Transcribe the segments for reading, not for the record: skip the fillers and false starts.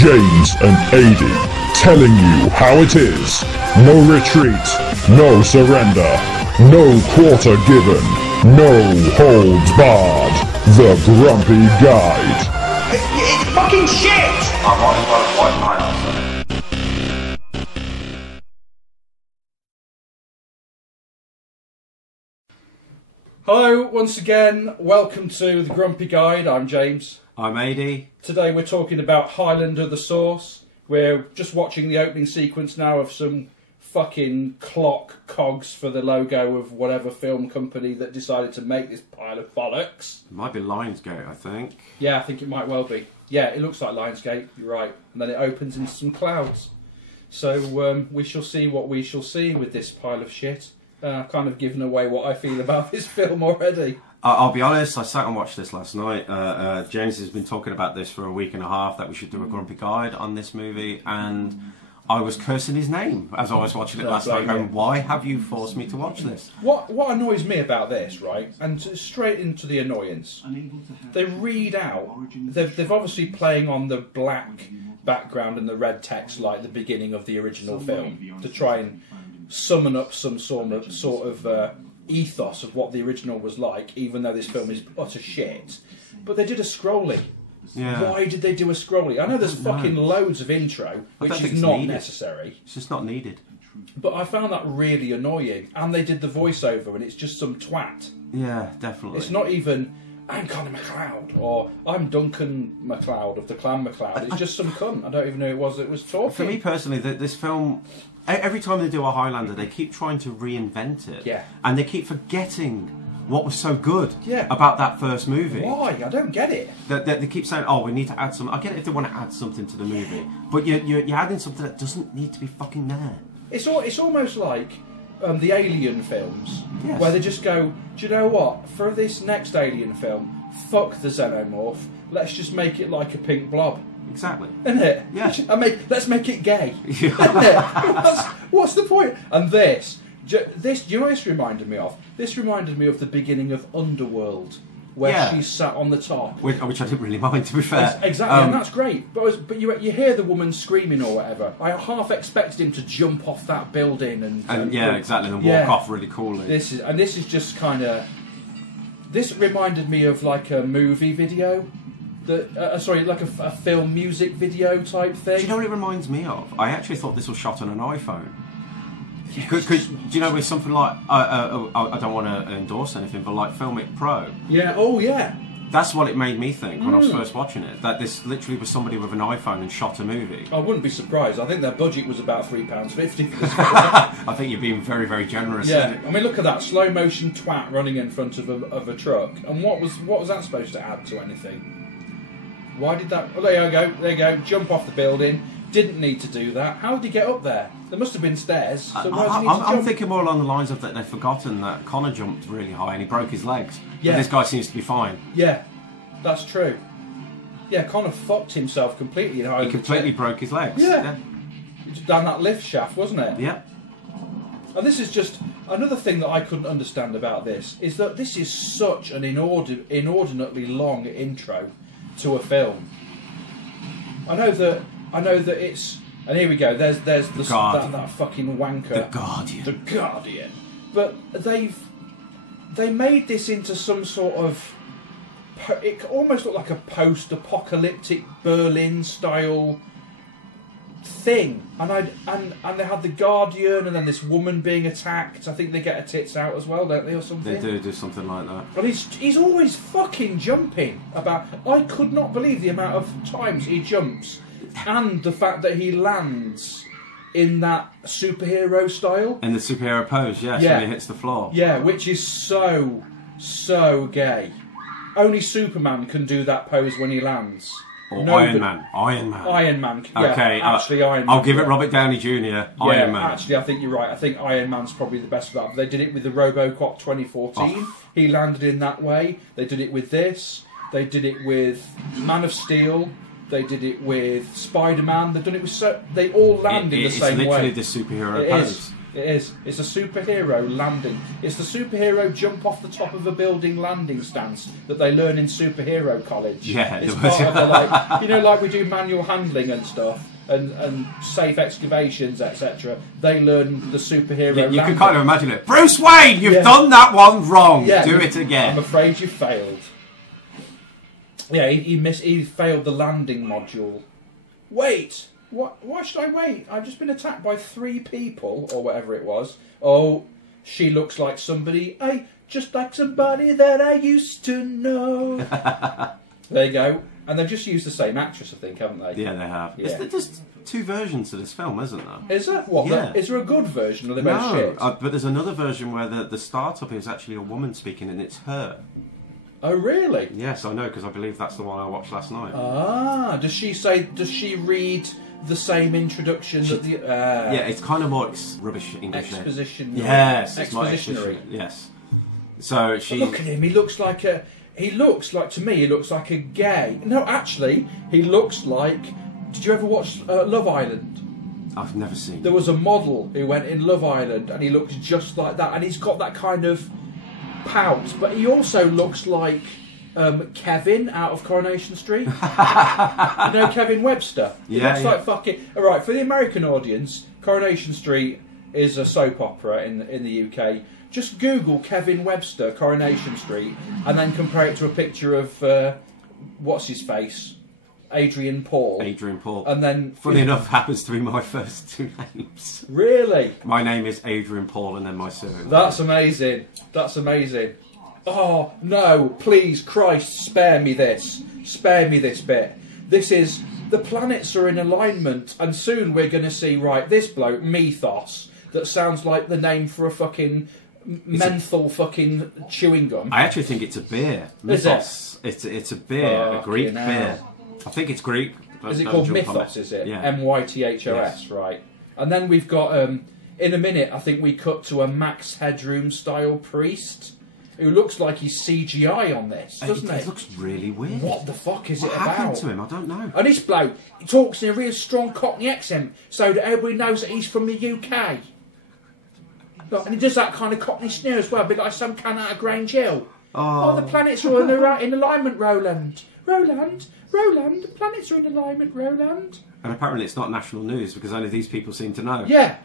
James and Adi, telling you how it is. No retreat, no surrender, no quarter given, no holds barred. The Grumpy Guide. It's fucking shit! I might as well wipe mine off. Hello, once again, welcome to the Grumpy Guide. I'm James. I'm Adi. Today we're talking about Highlander The Source. We're just watching the opening sequence now of some fucking clock cogs for the logo of whatever film company that decided to make this pile of bollocks. It might be Lionsgate, I think. Yeah, I think it might well be. Yeah, it looks like Lionsgate, you're right. And then it opens into some clouds. So we shall see what we shall see with this pile of shit. I've kind of given away what I feel about this film already. I'll be honest, I sat and watched this last night. James has been talking about this for a week and a half, that we should do a Grumpy Guide on this movie, and I was cursing his name as I was watching it last night, going, why have you forced me to watch this? What annoys me about this, right, and straight into the annoyance, they read out, they've obviously playing on the black background and the red text like the beginning of the original film, to try and summon up some sort of ethos of what the original was like, even though this film is utter shit. But they did a scrolly. Yeah. Why did they do a scrolly? I know there's fucking loads of intro, which is not necessary. It's just not needed. But I found that really annoying. And they did the voiceover, and it's just some twat. Yeah, definitely. It's not even, I'm Conor McLeod, or I'm Duncan MacLeod of the Clan MacLeod. It's just some cunt. I don't even know who it was that was talking. For me personally, this film, every time they do a Highlander, they keep trying to reinvent it. Yeah. And they keep forgetting what was so good Yeah. about that first movie. Why? I don't get it. They keep saying, oh, we need to add some. I get it if they want to add something to the movie. But you're adding something that doesn't need to be fucking there. It's almost like the Alien films, Yes. where they just go, do you know what? For this next Alien film, fuck the xenomorph. Let's just make it like a pink blob. Exactly. Isn't it? Yeah. Let's make it gay. Yeah. Isn't it? What's the point? And this, do you know what this reminded me of? This reminded me of the beginning of Underworld, where Yeah. she's sat on the top. Which I didn't really mind, to be fair. Exactly, and that's great. But you hear the woman screaming or whatever. I half expected him to jump off that building and yeah, exactly, and walk off really coolly. This is just kind of. This reminded me of like a movie video. Sorry, like a film music video type thing. Do you know what it reminds me of? I actually thought this was shot on an iPhone. Do you know, with something like I don't want to endorse anything, but like Filmic Pro. Yeah. Oh yeah. That's what it made me think when I was first watching it. That this literally was somebody with an iPhone and shot a movie. I wouldn't be surprised. I think their budget was about £3.50 for this film. I think you're being very, very generous. Yeah. I mean, look at that slow motion twat running in front of a truck. And what was that supposed to add to anything? Why did that? Oh, there you go. Jump off the building. Didn't need to do that. How did he get up there? There must have been stairs. So why does he need to I'm jump? thinking more along the lines of that they've forgotten that Connor jumped really high and he broke his legs. Yeah. But this guy seems to be fine. Yeah, that's true. Yeah, Connor fucked himself completely. He completely broke his legs. Yeah. Down that lift shaft, wasn't it? Yeah. And this is just another thing that I couldn't understand about this, is that this is such an inordinately long intro to a film. I know that it's, and here we go. There's that fucking wanker. The Guardian. The Guardian. But they made this into some sort of. It almost looked like a post-apocalyptic Berlin style thing, and they had the Guardian, and then this woman being attacked. I think they get her tits out as well, don't they, or something? They do something like that. And he's always fucking jumping about. I could not believe the amount of times he jumps, and the fact that he lands in that superhero style. In the superhero pose, yes, when he hits the floor. Yeah, which is so gay. Only Superman can do that pose when he lands. Or Iron Man. Iron Man. Yeah, Okay, actually, Iron Man. I'll give it Robert Downey Jr. Iron Man. Actually, I think you're right. I think Iron Man's probably the best for that. They did it with the RoboCop 2014. Oh. He landed in that way. They did it with this. They did it with Man of Steel. They did it with Spider-Man. They've done it with they all land in the same way. It's literally the superhero pose. It is. It's a superhero landing. It's the superhero jump off the top of a building landing stance that they learn in superhero college. Yeah, it's part of the, like, you know, like we do manual handling and stuff, and safe excavations, etc. They learn the superhero. You landing. can kind of imagine it. Bruce Wayne, you've done that one wrong. Do it again. I'm afraid you failed. Yeah, he failed the landing module. Wait. Why should I wait? I've just been attacked by 3 people, or whatever it was. Oh, she looks like somebody. Just like somebody that I used to know. There you go. And they've just used the same actress, I think, haven't they? Yeah, they have. Yeah. There's 2 versions of this film, isn't there? Is there? What? Yeah. Is there a good version, or they both shit? But there's another version where the startup is actually a woman speaking, and it's her. Oh, really? Yes, I know, because I believe that's the one I watched last night. Ah, does she read the same introduction that the... yeah, it's kind of more rubbish English. Exposition. Yes. Expositionary. Yes. So she... But look at him, he looks like, to me, he looks like a gay... No, actually, he looks like... Did you ever watch Love Island? I've never seen There was a model who went in Love Island, and he looks just like that, and he's got that kind of pout, but he also looks like... Kevin out of Coronation Street. You know Kevin Webster? He looks like fucking... Alright, for the American audience, Coronation Street is a soap opera in the UK. Just Google Kevin Webster, Coronation Street, and then compare it to a picture of... what's his face? Adrian Paul. Adrian Paul. And then... Funny enough, happens to be my first 2 names. Really? My name is Adrian Paul, and then my surname. That's amazing. That's amazing. Oh, no, please, Christ, spare me this. Spare me this bit. This is... The planets are in alignment, and soon we're going to see, right, this bloke, Mythos, that sounds like the name for a fucking menthol fucking chewing gum. I actually think it's a beer. Mythos. It's a beer, a Greek beer. I think it's Greek. Is it called Mythos, is it? Yeah. Mythos, Yes. right. And then we've got, in a minute, I think we cut to a Max Headroom-style priest who looks like he's CGI on this, doesn't he? It looks really weird. What the fuck is it about? What happened to him? I don't know. And this bloke, he talks in a real strong Cockney accent so that everybody knows that he's from the UK. Look, and he does that kind of Cockney sneer as well, a bit like some cunt out of Grange Hill. Oh, the planets are in alignment, Roland. Roland, the planets are in alignment, Roland. And apparently it's not national news because only these people seem to know. Yeah.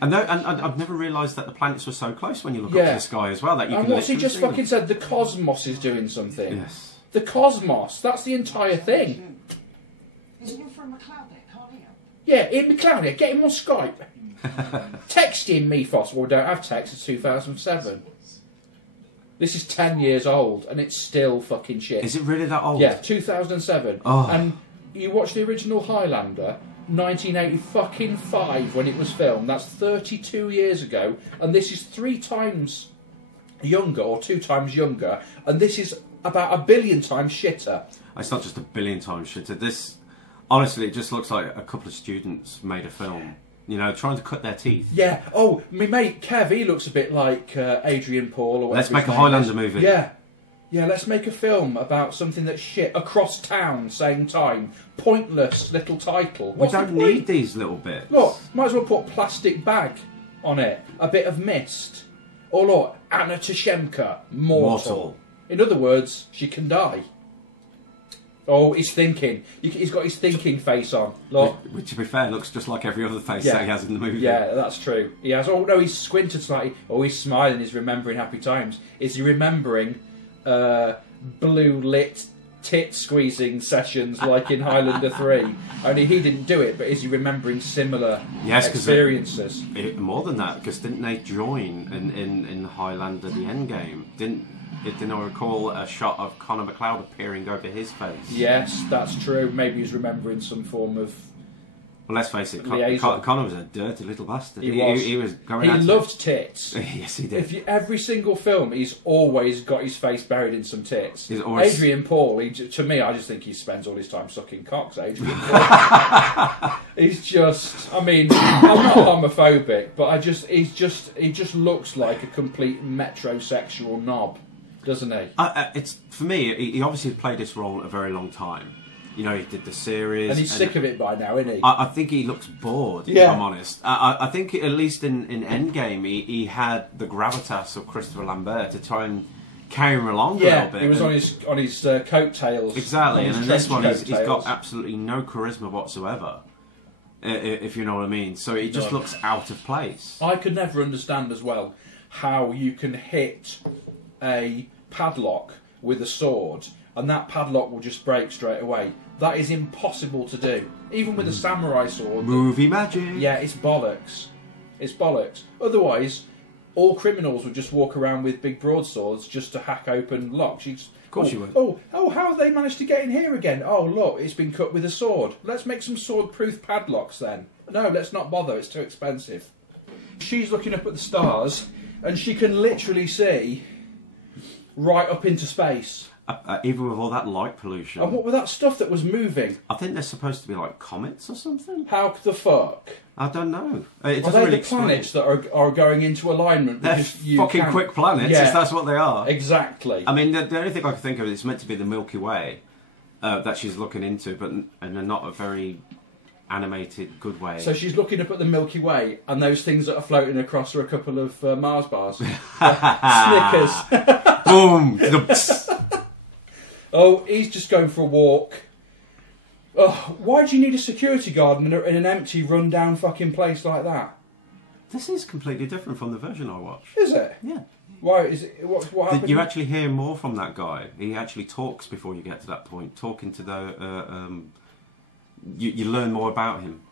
And I've never realised that the planets were so close when you look up to the sky as well. That you and can what's he just see fucking them. said? The cosmos is doing something. Yes. The cosmos. That's the entire thing. Isn't he from McLeod there? Can't he? Yeah, Ian McLeod. Get him on Skype. Text him, Mythos. Well, we don't have text. It's 2007. This is 10 years old, and it's still fucking shit. Is it really that old? Yeah, 2007. Oh. And you watch the original Highlander, 1985 when it was filmed. That's 32 years ago, and this is 3 times younger, or 2 times younger, and this is about 1 billion times shitter. It's not just 1 billion times shitter. This, honestly, it just looks like a couple of students made a film. You know, trying to cut their teeth. Yeah. Oh, my mate Kev, he looks a bit like Adrian Paul. Or whatever Let's make his a name Highlander is. movie. Yeah. Yeah, let's make a film about something that's shit across town, same time. Pointless little title. We don't need these little bits. Look, might as well put plastic bag on it. A bit of mist. Or look, Anna Tashemka, mortal. In other words, she can die. Oh, he's thinking. He's got his thinking face on. Look. Which, to be fair, looks just like every other face that he has in the movie. Yeah, that's true. He has. Oh no, he's squinted slightly. Oh, he's smiling. He's remembering happy times. Is he remembering blue lit tit squeezing sessions like in Highlander 3? Only he didn't do it, but is he remembering similar experiences? More than that, because didn't they join in Highlander the Endgame? Didn't I recall a shot of Conor McLeod appearing over his face? Yes, that's true. Maybe he's remembering some form of... Well, let's face it, Conor was a dirty little bastard. He was going He loved tits. Yes, he did. Every single film, he's always got his face buried in some tits. He's always... Adrian Paul, to me, I just think he spends all his time sucking cocks, Adrian Paul. He's just... I mean, I'm not homophobic, but he just looks like a complete metrosexual knob, doesn't he? It's for me, he obviously played this role a very long time. You know, he did the series. And he's sick of it by now, isn't he? I think he looks bored, if I'm honest. I think at least in Endgame, he had the gravitas of Christopher Lambert to try and carry him along a little bit. He was on his coattails. Exactly, and in this one, he's got absolutely no charisma whatsoever, if you know what I mean. So he just looks out of place. I could never understand as well how you can hit a padlock with a sword and that padlock will just break straight away. That is impossible to do. Even with a samurai sword. Movie magic. Yeah, it's bollocks. It's bollocks. Otherwise, all criminals would just walk around with big broadswords just to hack open locks. Of course you would. Oh, how have they managed to get in here again? Oh, look, it's been cut with a sword. Let's make some sword-proof padlocks then. No, let's not bother, it's too expensive. She's looking up at the stars, and she can literally see right up into space. Even with all that light pollution. And what was that stuff that was moving? I think they're supposed to be like comets or something. How the fuck? I don't know. It Are doesn't they really the planets that are going into alignment? They're Because you fucking can... quick planets, Yeah. if that's what they are. Exactly. I mean, the only thing I can think of is it's meant to be the Milky Way that she's looking into, but in not a very animated, good way. So she's looking up at the Milky Way, and those things that are floating across are a couple of Mars bars. Snickers. Boom! Oh, he's just going for a walk. Oh, why do you need a security guard in an empty, run-down fucking place like that? This is completely different from the version I watched. Is it? Yeah. Why is it? What happened? You actually hear more from that guy. He actually talks before you get to that point. Talking to the... You learn more about him.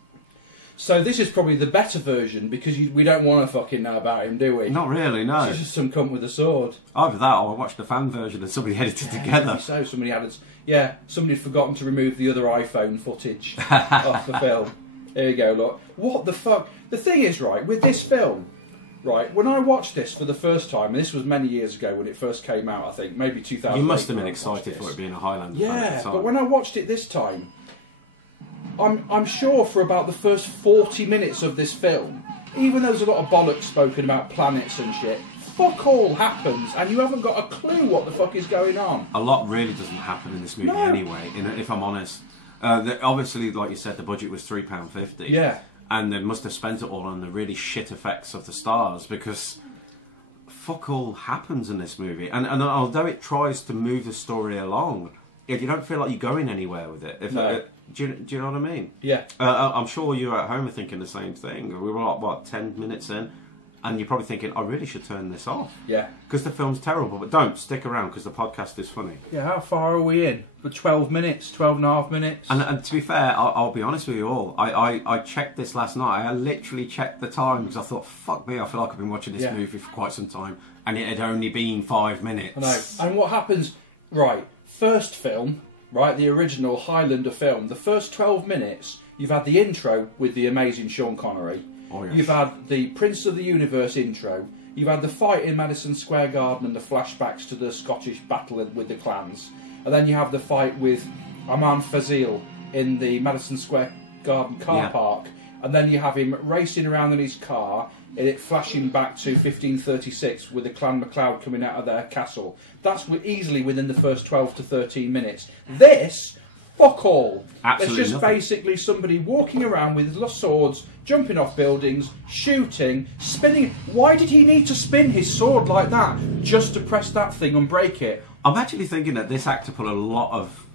So this is probably the better version, because we don't want to fucking know about him, do we? Not really, no. It's just some cunt with a sword. Either that or I watched the fan version and somebody edited together. So somebody had forgotten to remove the other iPhone footage off the film. There you go, look. What the fuck? The thing is, right, with this film, right, when I watched this for the first time, and this was many years ago when it first came out, I think, maybe 2000. You must have been excited for it being a Highlander fan at the time. But when I watched it this time, I'm sure for about the first 40 minutes of this film, even though there's a lot of bollocks spoken about planets and shit, fuck all happens, and you haven't got a clue what the fuck is going on. A lot really doesn't happen in this movie anyway, if I'm honest. Obviously, like you said, the budget was £3.50. Yeah. And they must have spent it all on the really shit effects of the stars, because fuck all happens in this movie. And although it tries to move the story along, you don't feel like you're going anywhere with it. No. Do you know what I mean? Yeah. I'm sure you at home are thinking the same thing. We were like, what, 10 minutes in? And you're probably thinking, I really should turn this off. Yeah. Because the film's terrible. But don't, stick around, because the podcast is funny. Yeah, how far are we in? For 12 minutes, 12 and a half minutes? And to be fair, I'll be honest with you all. I checked this last night. I literally checked the time, because I thought, fuck me, I feel like I've been watching this movie for quite some time. And it had only been 5 minutes. I know. And what happens, right, first film, right, the original Highlander film, the first 12 minutes, you've had the intro with the amazing Sean Connery. Oh, yes. You've had the Prince of the Universe intro. You've had the fight in Madison Square Garden and the flashbacks to the Scottish battle with the clans. And then you have the fight with Aman Fazil in the Madison Square Garden car park. And then you have him racing around in his car, and it flashing back to 1536 with the Clan MacLeod coming out of their castle. That's easily within the first 12 to 13 minutes. This, fuck all. Absolutely It's just nothing. basically somebody walking around with swords, jumping off buildings, shooting, spinning. Why did he need to spin his sword like that? Just to press that thing and break it? I'm actually thinking that this actor put a lot of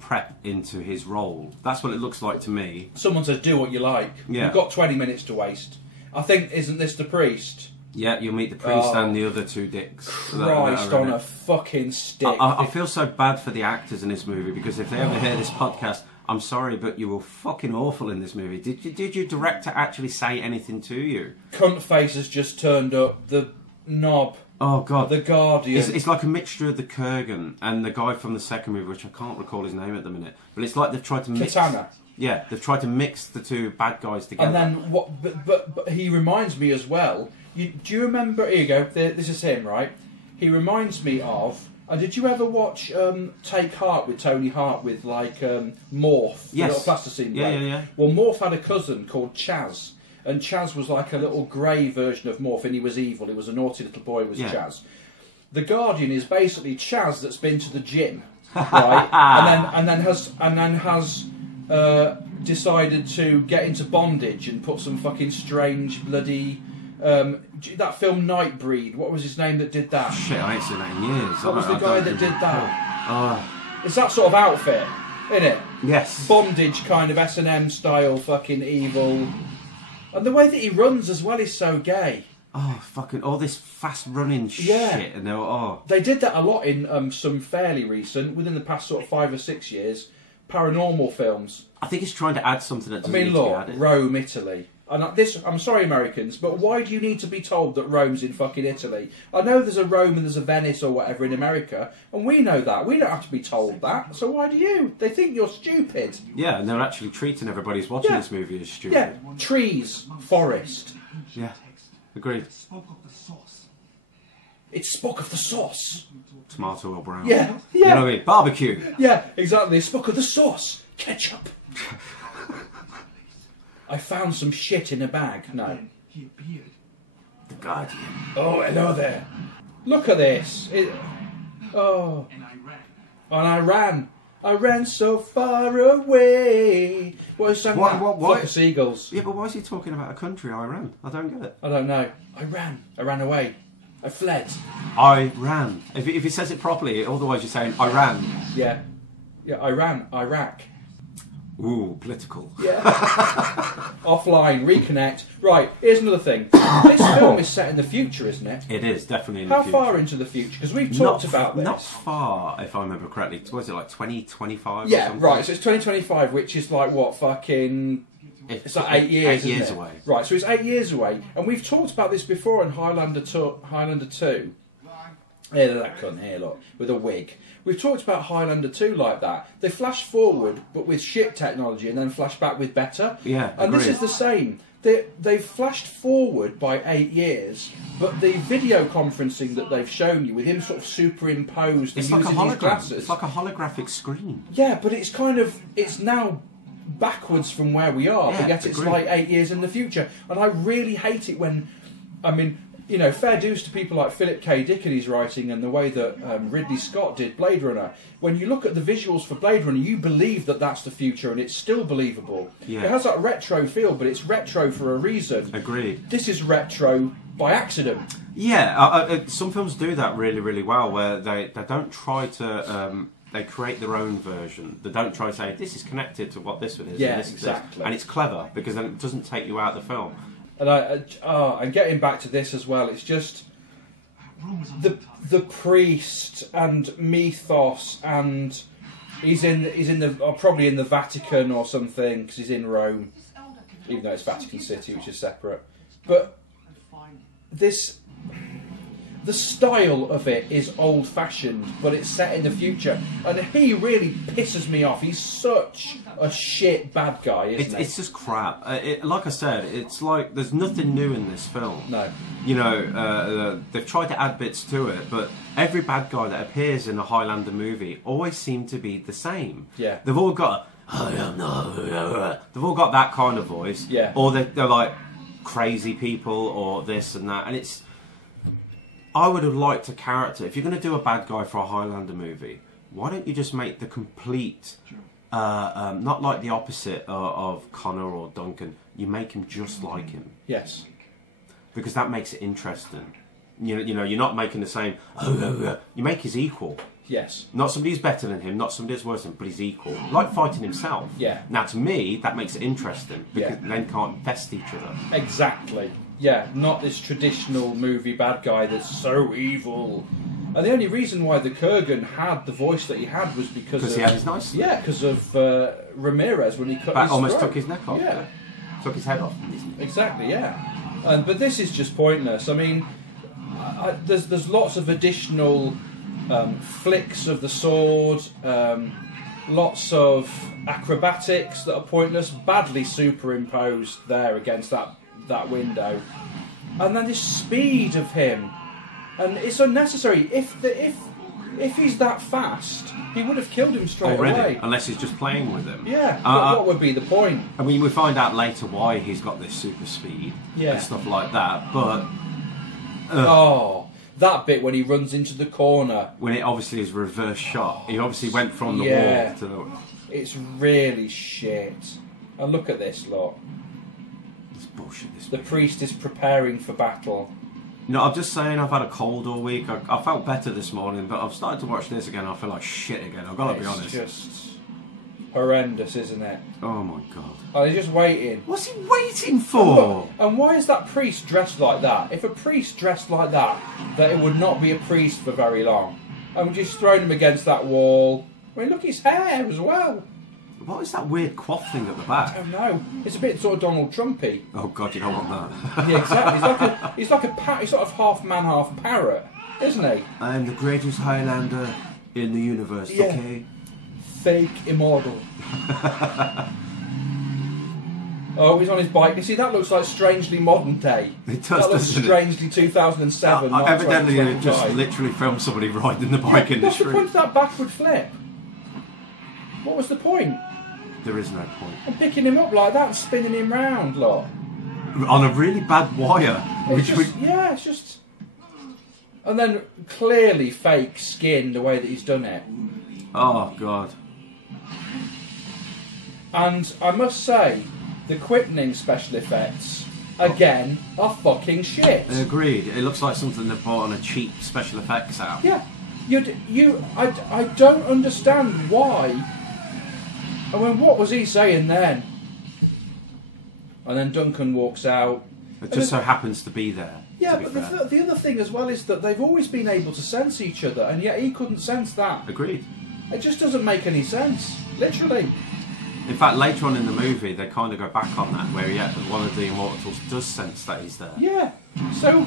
prep into his role. That's what it looks like to me. Someone says, do what you like. Yeah. You've got 20 minutes to waste. I think, isn't this the priest? Yeah, you'll meet the priest and the other two dicks. Christ on a fucking stick. I feel so bad for the actors in this movie, because if they ever hear this podcast, I'm sorry, but you were fucking awful in this movie. Did your director actually say anything to you? Cunt face has just turned up. The knob. Oh god, The Guardian. It's like a mixture of the Kurgan and the guy from the second movie, which I can't recall his name at the minute. But it's like they've tried to mix. Katana. Yeah, they've tried to mix the two bad guys together. And then what? But he reminds me as well. Do you remember? Here you go. This is him, right? He reminds me of. Did you ever watch Take Heart with Tony Hart with like Morph, the Yes. little plasticine bloke? Yeah. Well, Morph had a cousin called Chaz, and Chaz was like a little grey version of Morph, and he was evil. He was a naughty little boy. Was Chaz. The Guardian is basically Chaz that's been to the gym right? and then has decided to get into bondage and put some fucking strange bloody that film Nightbreed. What was his name that did that? Shit, I ain't seen that in years. What was the guy that did that? It's that sort of outfit, isn't it? Yes. Bondage kind of S&M style fucking evil. And the way that he runs as well is so gay. Oh, fucking all this fast running shit. And they did that a lot in some fairly recent, within the past sort of 5 or 6 years, paranormal films. I think he's trying to add something that doesn't need to be look, added. Rome, Italy. And I'm sorry, Americans, but why do you need to be told that Rome's in fucking Italy? I know there's a Rome and there's a Venice or whatever in America, and we know that. We don't have to be told that. So why do you? They think you're stupid. Yeah, and they're actually treating everybody who's watching this movie as stupid. Yeah, trees, forest. Yeah, agreed. It spoke of the sauce. Tomato or brown. Yeah. You know what I mean? Barbecue. Yeah, exactly. It spoke of the sauce. Ketchup. I found some shit in a bag. No. The Guardian. Oh, hello there. Look at this. And I ran. I ran so far away. What is that? Fuck the seagulls. Yeah, but why is he talking about a country, Iran? I don't get it. I don't know. I ran away. I fled. I ran. If he says it properly, otherwise you're saying I ran. Yeah. Yeah, I ran. Iraq. Ooh, political. Yeah. Offline, reconnect. Right, here's another thing. This film is set in the future, isn't it? It is, definitely in the future. How far into the future? Because we've talked about this. Not far, if I remember correctly. Was it like 2025 Yeah, or something? right, so it's 2025, which is like, what, fucking... It's like 8 years, 8 years isn't it? away. Right, so it's 8 years away. And we've talked about this before in Highlander 2. Yeah, that cunt here, look, with a wig. We've talked about Highlander 2 like that. They flash forward, but with shit technology, and then flash back with better. Yeah, and agreed. this is the same. They've flashed forward by 8 years, but the video conferencing that they've shown you, with him sort of superimposed It's and like a using his hologram. glasses. It's like a holographic screen. Yeah, but it's kind of... It's now backwards from where we are, Yeah, but yet it's agreed. like 8 years in the future. And I really hate it when... I mean... You know, fair dues to people like Philip K. Dick and his writing and the way that Ridley Scott did Blade Runner. When you look at the visuals for Blade Runner, you believe that that's the future and it's still believable. Yeah. It has that retro feel, but it's retro for a reason. Agreed. This is retro by accident. Yeah, some films do that really, really well, where they don't try to... they create their own version. They don't try to say, this is connected to what this one is. Yeah, and this exactly. Is this. And it's clever, because then it doesn't take you out of the film. And and getting back to this as well, it's just the priest and mythos, and he's probably in the Vatican or something, because he's in Rome, even though it's Vatican City, which is separate. But the style of it is old-fashioned, but it's set in the future, and he really pisses me off. He's such a shit bad guy, isn't he? It's just crap. Like I said, it's like there's nothing new in this film. No. You know, they've tried to add bits to it, but every bad guy that appears in a Highlander movie always seem to be the same. Yeah. They've all got they've all got that kind of voice. Yeah. Or they're like crazy people or this and that, and it's... I would have liked a character. If you're going to do a bad guy for a Highlander movie, why don't you just make the complete, not like the opposite of Connor or Duncan. You make him just like him. Yes. Because that makes it interesting. You know, you're not making the same. You make his equal. Yes. Not somebody who's better than him, not somebody who's worse than him, but he's equal. Like fighting himself. Yeah. Now, to me, that makes it interesting because Yeah. men can't best each other. Exactly. Yeah, not this traditional movie bad guy that's so evil. And the only reason why the Kurgan had the voice that he had was because he had his nice... Yeah, because of Ramirez when he cut his almost throat. took his neck off. Yeah. Took his head off. Exactly, yeah. But this is just pointless. I mean, there's lots of additional flicks of the sword, lots of acrobatics that are pointless, badly superimposed there against that window, and then this speed of him, and it's unnecessary. If he's that fast, he would have killed him straight away. Unless he's just playing with him. Yeah, but what would be the point? I mean, we find out later why he's got this super speed and stuff like that, but... That bit when he runs into the corner. When it obviously is reverse shot. He obviously went from the Yeah. wall to the... It's really shit. And look at this, look. It's bullshit, this The movie. priest is preparing for battle. No, I'm just saying, I've had a cold all week. I felt better this morning, but I've started to watch this again. I feel like shit again. I've got to be honest. It's just horrendous, isn't it? Oh my god. Oh, he's just waiting. What's he waiting for? And why is that priest dressed like that? If a priest dressed like that, then it would not be a priest for very long. And we're just throwing him against that wall. I mean, look at his hair as well. What is that weird quaff thing at the I back? don't know. It's a bit sort of Donald Trumpy. Oh god, you don't want that. Yeah, exactly. He's like a he's sort of half man, half parrot, isn't he? I am the greatest Highlander in the universe, Yeah. okay? Fake immortal. Oh, he's on his bike. You see, that looks like strangely modern day. It does, That looks doesn't it? strangely 2007. not Evidently, they just 2025. literally filmed somebody riding the bike in the What's the point street. of that backward flip? What was the point? There is no point. I'm picking him up like that and spinning him round, look. On a really bad wire, It's which just, yeah, it's just... And then clearly fake skin the way that he's done it. oh god. And I must say, the Quickening special effects, again, are fucking shit. Agreed. It looks like something they bought on a cheap special effects out. Yeah, I don't understand why. I mean, what was he saying then? And then Duncan walks out. It just so happens to be there. Yeah, to be but fair. the other thing as well is that they've always been able to sense each other, and yet he couldn't sense that. Agreed. It just doesn't make any sense, literally. In fact, later on in the movie, they kind of go back on that, where one of the immortals does sense that he's there. Yeah. So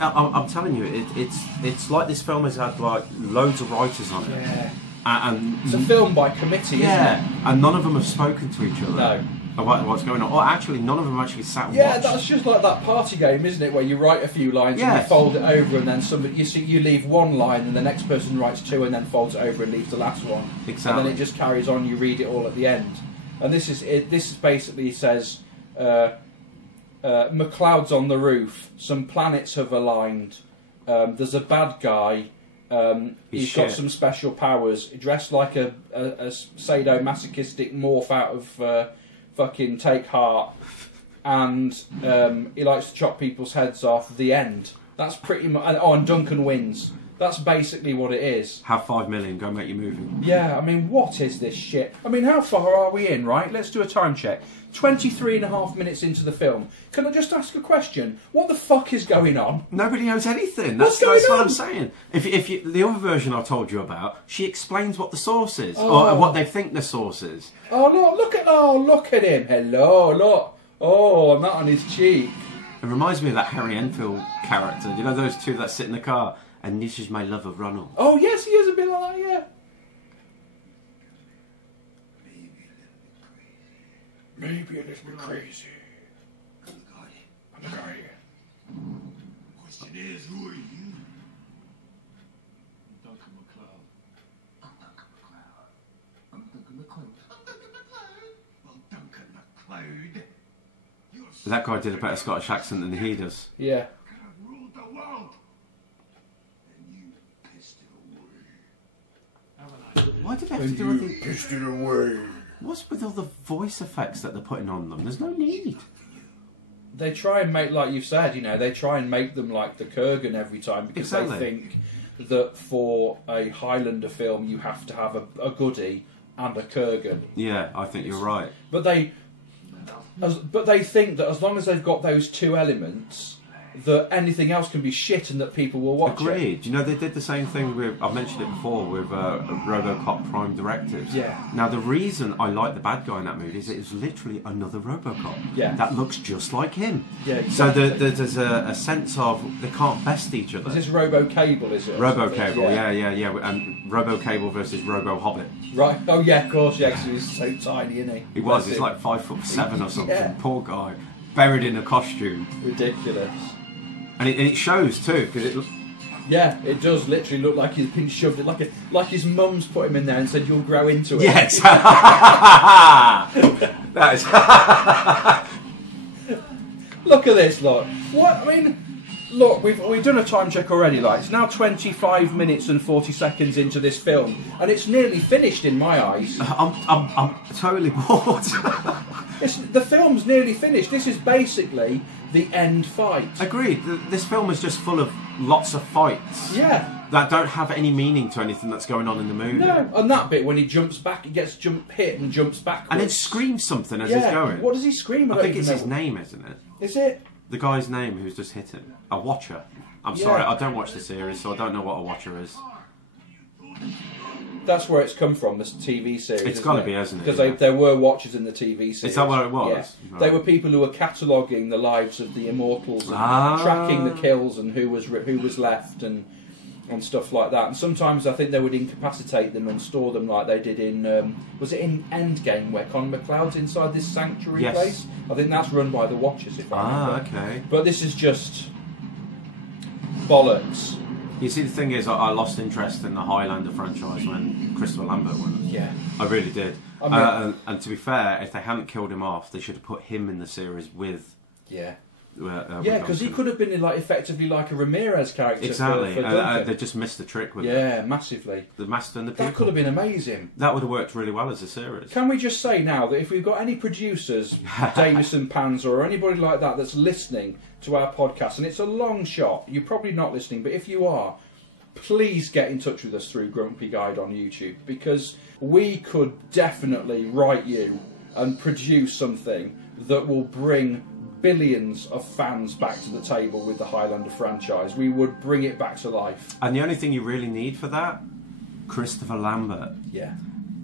I'm telling you, it's like this film has had like loads of writers on it, yeah, and it's a film by committee, yeah, isn't it? and none of them have spoken to each other. No. About what's going on. Or actually, none of them actually sat and Yeah, watched. that's just like that party game, isn't it? Where you write a few lines and Yes. you fold it over, and then you leave one line, and the next person writes two, and then folds it over and leaves the last one. Exactly. And then it just carries on. You read it all at the end. And this is it. This is basically says, McCloud's on the roof. Some planets have aligned. There's a bad guy. He's got shit. some special powers. Dressed like a sadomasochistic morph out of fucking Take Heart, and he likes to chop people's heads off. The end. That's pretty much. Oh, and Duncan wins. That's basically what it is. Have 5 million, go make your movie. Yeah, I mean, what is this shit? I mean, how far are we in, right? Let's do a time check. 23.5 minutes into the film. Can I just ask a question? What the fuck is going on? Nobody knows anything. What's That's going what on? I'm saying. If you, the other version I told you about, she explains what the source is, Oh. or what they think the source is. Oh, look at him. Hello, look. Oh, I'm not on his cheek. It reminds me of that Harry Enfield character. You know those two that sit in the car? And this is my love of Ronald. Oh, yes, he is a bit like that, yeah. Maybe a little bit crazy. I'm the guardian. Question is, who are you? Duncan MacLeod. I'm Duncan MacLeod. I'm Duncan MacLeod. I'm Duncan MacLeod. Well, Duncan MacLeod, you're That guy did a better Scottish accent than he does. Yeah. could have ruled the world. And you pissed it away. Why did they have to do all the... Pissed it away. What's with all the voice effects that they're putting on them? There's no need. They try and make, like you've said, they try and make them like the Kurgan every time because Exactly. they think that for a Highlander film you have to have a goodie and a Kurgan. Yeah, I think you're right. But they think that as long as they've got those two elements, that anything else can be shit and that people will watch it. Agreed. You know, they did the same thing with, I've mentioned it before, with RoboCop Prime Directives. Yeah. Now, the reason I like the bad guy in that movie is it is literally another RoboCop. Yeah. That looks just like him. Yeah, So exactly. there's a sense of they can't best each other. Is this Robo Cable? Is it? or something? RoboCable, yeah. And RoboCable versus Robo Hobbit. Right. Oh yeah, of course. Yeah, because he's so tiny, isn't he? He was. Bless He's him. like 5'7" or something. Yeah. Poor guy, buried in a costume, ridiculous. and it shows too because it. Yeah, it does literally look like he's been shoved in, like his mum's put him in there and said you'll grow into it. Yes. That is. Look at this, look. What I mean, Look, we've done a time check already. Like, it's now 25 minutes and 40 seconds into this film, and it's nearly finished in my eyes. I'm totally bored. The film's nearly finished. This is basically the end fight. Agreed. This film is just full of lots of fights. Yeah. That don't have any meaning to anything that's going on in the movie. No, and that bit when he jumps back, he gets hit and jumps backwards. And it screams something as he's going. What does he scream? I think it's his name, isn't it? Is it? The guy's name who's just hit him. A watcher. I'm sorry, I don't watch the series, so I don't know what a watcher is. That's where it's come from, this TV series. It's got to be, hasn't it? Because there were watchers in the TV series. Is that what it was? Yeah. Right. They were people who were cataloguing the lives of the immortals and tracking the kills and who was left and stuff like that. And sometimes I think they would incapacitate them and store them like they did in... was it in Endgame where Conor McLeod's inside this sanctuary place? I think that's run by the Watchers, if I remember. Okay. But this is just bollocks. You see, the thing is, I lost interest in the Highlander franchise when Christopher Lambert won. Yeah. I really did. I mean, and to be fair, if they hadn't killed him off, they should have put him in the series with... Yeah. Yeah, because he could have been like effectively like a Ramirez character. Exactly. For Dunkirk. They just missed the trick with it. Yeah, massively. The Master and the People. That could have been amazing. That would have worked really well as a series. Can we just say now that if we've got any producers, Davison Panzer or anybody like that that's listening to our podcast, and it's a long shot, you're probably not listening, but if you are, please get in touch with us through Grumpy Guide on YouTube, because we could definitely write you and produce something that will bring billions of fans back to the table with the Highlander franchise. We would bring it back to life. And the only thing you really need for that, Christopher Lambert. Yeah.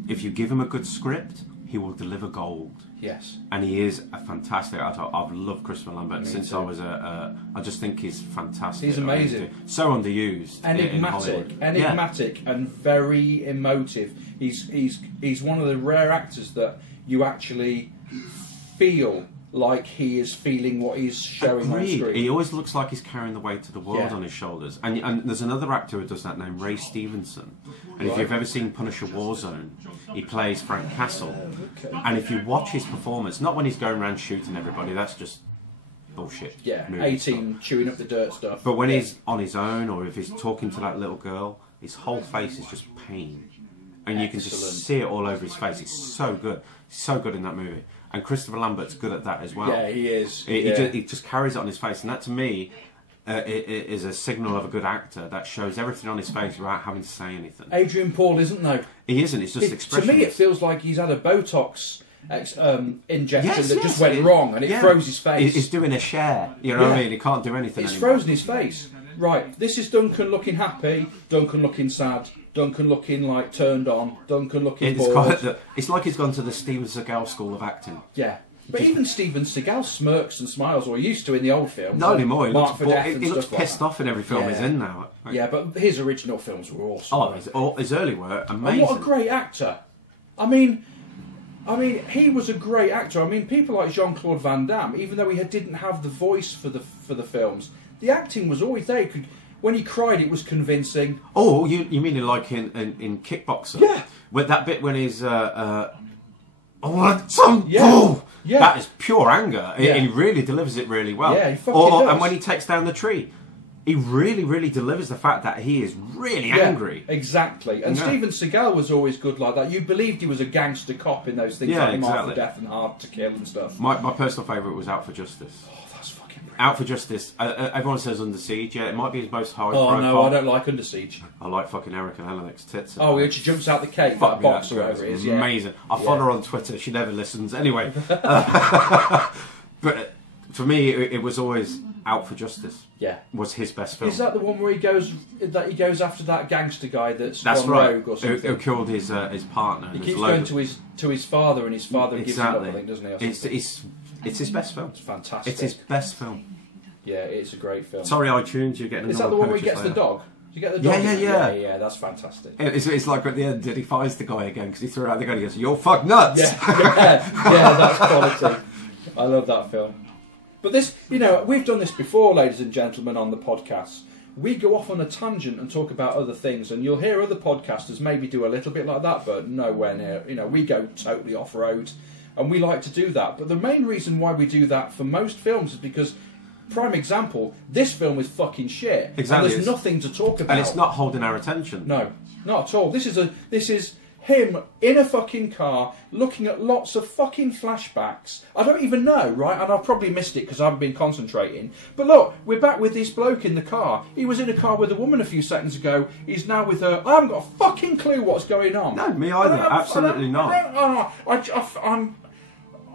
If you give him a good script, he will deliver gold. Yes. And he is a fantastic actor. I've loved Christopher Lambert since too. I was I just think he's fantastic. He's amazing. So underused. Enigmatic and very emotive. He's one of the rare actors that you actually feel like he is feeling what he's showing on screen. He always looks like he's carrying the weight of the world on his shoulders. And there's another actor who does that named Ray Stevenson. And if you've ever seen Punisher Warzone, he plays Frank Castle. And if you watch his performance, not when he's going around shooting everybody, that's just bullshit. Yeah, 18 stuff. chewing up the dirt stuff. But when he's on his own, or if he's talking to that little girl, his whole face is just pain. And you can just see it all over his face. It's so good. He's so good in that movie. And Christopher Lambert's good at that as well. Yeah, he is. He just carries it on his face. And that, to me, it is a signal of a good actor that shows everything on his face without having to say anything. Adrian Paul isn't, though. He isn't. It's just expression. To me, it feels like he's had a Botox injection that just went wrong and it froze his face. He's doing a share. You know what I mean? He can't do anything It's anymore. frozen his face. Right, this is Duncan looking happy, Duncan looking sad, Duncan looking like turned on, Duncan looking bored. It's like he's gone to the Steven Seagal school of acting. Yeah. But even Steven Seagal smirks and smiles, or he used to in the old films. Not anymore. He looks stuff pissed off in every film he's in now. Yeah, but his original films were awesome. Oh, his early work, amazing. And what a great actor. I mean, he was a great actor. I mean, people like Jean-Claude Van Damme, even though he didn't have the voice for the films, the acting was always there. When he cried, it was convincing. Oh, you mean like in Kickboxer? Yeah. With that bit when he's I want some bull. Yeah. That is pure anger. Yeah. He really delivers it really well. Yeah, he fucking does. And when he takes down the tree, he really, really delivers the fact that he is really angry. Exactly. And Steven Seagal was always good like that. You believed he was a gangster cop in those things like Mark for Death and Hard to Kill and stuff. My personal favourite was Out for Justice. Oh, that's fucking brilliant. Out for Justice. Everyone says Under Siege. Yeah, it might be his most high profile. profile. No, I don't like Under Siege. I like fucking Erica Lennox tits. Oh, when she jumps out the cave, that box or whatever it is. Amazing. I follow her on Twitter. She never listens. Anyway. But for me, it was always Out for Justice. Yeah. Was his best film. Is that the one where he goes after that gangster guy that's right. rogue or something? Who killed his partner. He keeps going to his father, and his father gives him up, I think, doesn't he? It's his best film. It's fantastic. It's his best film. Yeah, it's a great film. Sorry, iTunes, you're getting. Is that the one where he gets the dog? You get the dog? Yeah, that's fantastic. It's like at the end, did he finds the guy again because he threw out the gun. He goes, "You're fuck nuts." Yeah, that's quality. I love that film. But this, we've done this before, ladies and gentlemen, on the podcast. We go off on a tangent and talk about other things, and you'll hear other podcasters maybe do a little bit like that, but nowhere near. We go totally off-road, and we like to do that. But the main reason why we do that for most films is because prime example. This film is fucking shit. Exactly. And there's nothing to talk about. And it's not holding our attention. No, not at all. This is him in a fucking car looking at lots of fucking flashbacks. I don't even know, right? And I've probably missed it because I haven't been concentrating. But look, we're back with this bloke in the car. He was in a car with a woman a few seconds ago. He's now with her. I haven't got a fucking clue what's going on. No, me either. Absolutely not. I'm...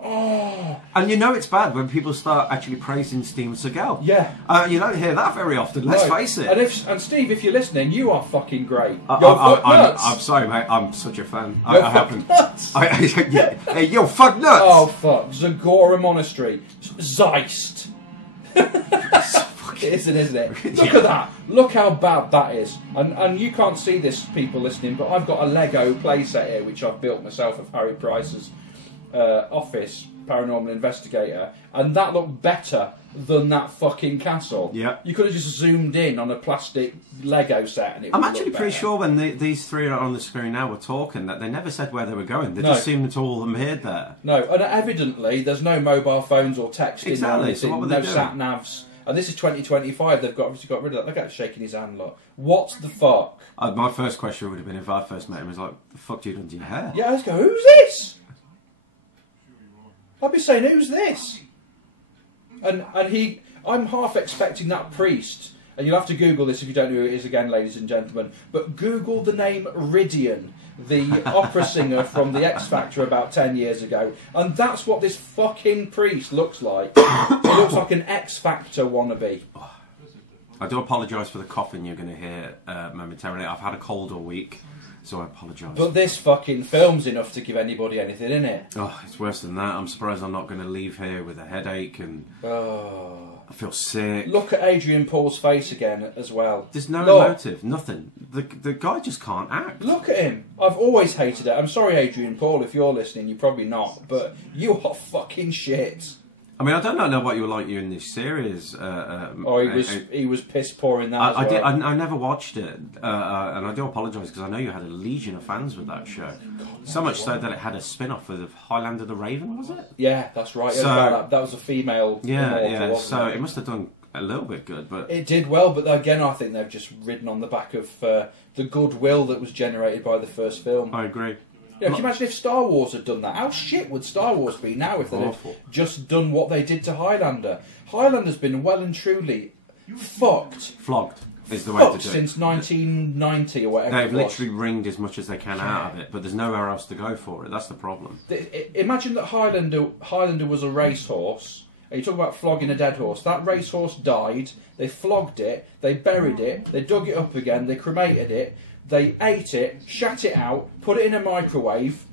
Oh. And you know it's bad when people start actually praising Steven Seagal. Yeah. You don't hear that very often, let's face it. And Steve, if you're listening, you are fucking great. I'm sorry, mate. I'm such a fan. I haven't. Hey, you're fuck nuts. Oh, fuck. Zagora Monastery. Zeist. It isn't it? Look at that. Look how bad that is. And you can't see this, people listening, but I've got a Lego playset here, which I've built myself of Harry Price's Office Paranormal Investigator, and that looked better than that fucking castle. Yeah. You could have just zoomed in on a plastic Lego set and it would I'm actually look pretty better. sure when these three are on the screen now were talking that they never said where they were going. They just seemed to all appeared there. No, and evidently there's no mobile phones or texting. Exactly, Or anything, so what were no they doing? sat navs. And this is 2025, they've obviously got rid of that. Look at him shaking his hand, look. What the fuck? My first question would have been, if I first met him, was like, the fuck do you done to your hair? Yeah, I just go, who's this? I'd be saying, who's this? And I'm half expecting that priest, and you'll have to Google this if you don't know who it is again, ladies and gentlemen, but Google the name Ridian, the opera singer from the X Factor about 10 years ago, and that's what this fucking priest looks like. He looks like an X Factor wannabe. I do apologise for the coughing you're going to hear momentarily. I've had a cold all week, so I apologise. But this fucking film's enough to give anybody anything, isn't it? Oh, it's worse than that. I'm surprised I'm not going to leave here with a headache and I feel sick. Look at Adrian Paul's face again as well. There's no Look. emotive, nothing. The guy just can't act. Look at him. I've always hated it. I'm sorry, Adrian Paul, if you're listening. You're probably not. But you are fucking shit. I mean, I don't know what you were like in this series. He was piss poor in that as well. I never watched it, and I do apologise because I know you had a legion of fans with that show. So much so that it had a spin-off of Highlander the Raven, was it? Yeah, that's right. So- that was a female. immortal, wasn't So it? it must have done a little bit good, but It did well, but again, I think they've just ridden on the back of the goodwill that was generated by the first film. I agree. Yeah, can you imagine if Star Wars had done that? How shit would Star Wars be now if they'd have Awful. just done what they did to Highlander? Highlander's been well and truly fucked. Flogged is the way to Fucked do it. since 1990 or whatever They've it was. literally wringed as much as they can out of it, but there's nowhere else to go for it. That's the problem. Imagine that Highlander was a racehorse. And you talk about flogging a dead horse. That racehorse died. They flogged it. They buried it. They dug it up again. They cremated it. They ate it, shat it out, put it in a microwave,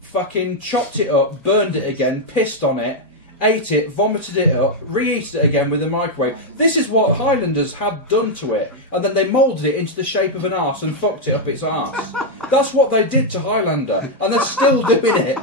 fucking chopped it up, burned it again, pissed on it, ate it, vomited it up, reheated it again with a microwave. This is what Highlanders had done to it. And then they moulded it into the shape of an arse and fucked it up its arse. That's what they did to Highlander. And they're still doing it.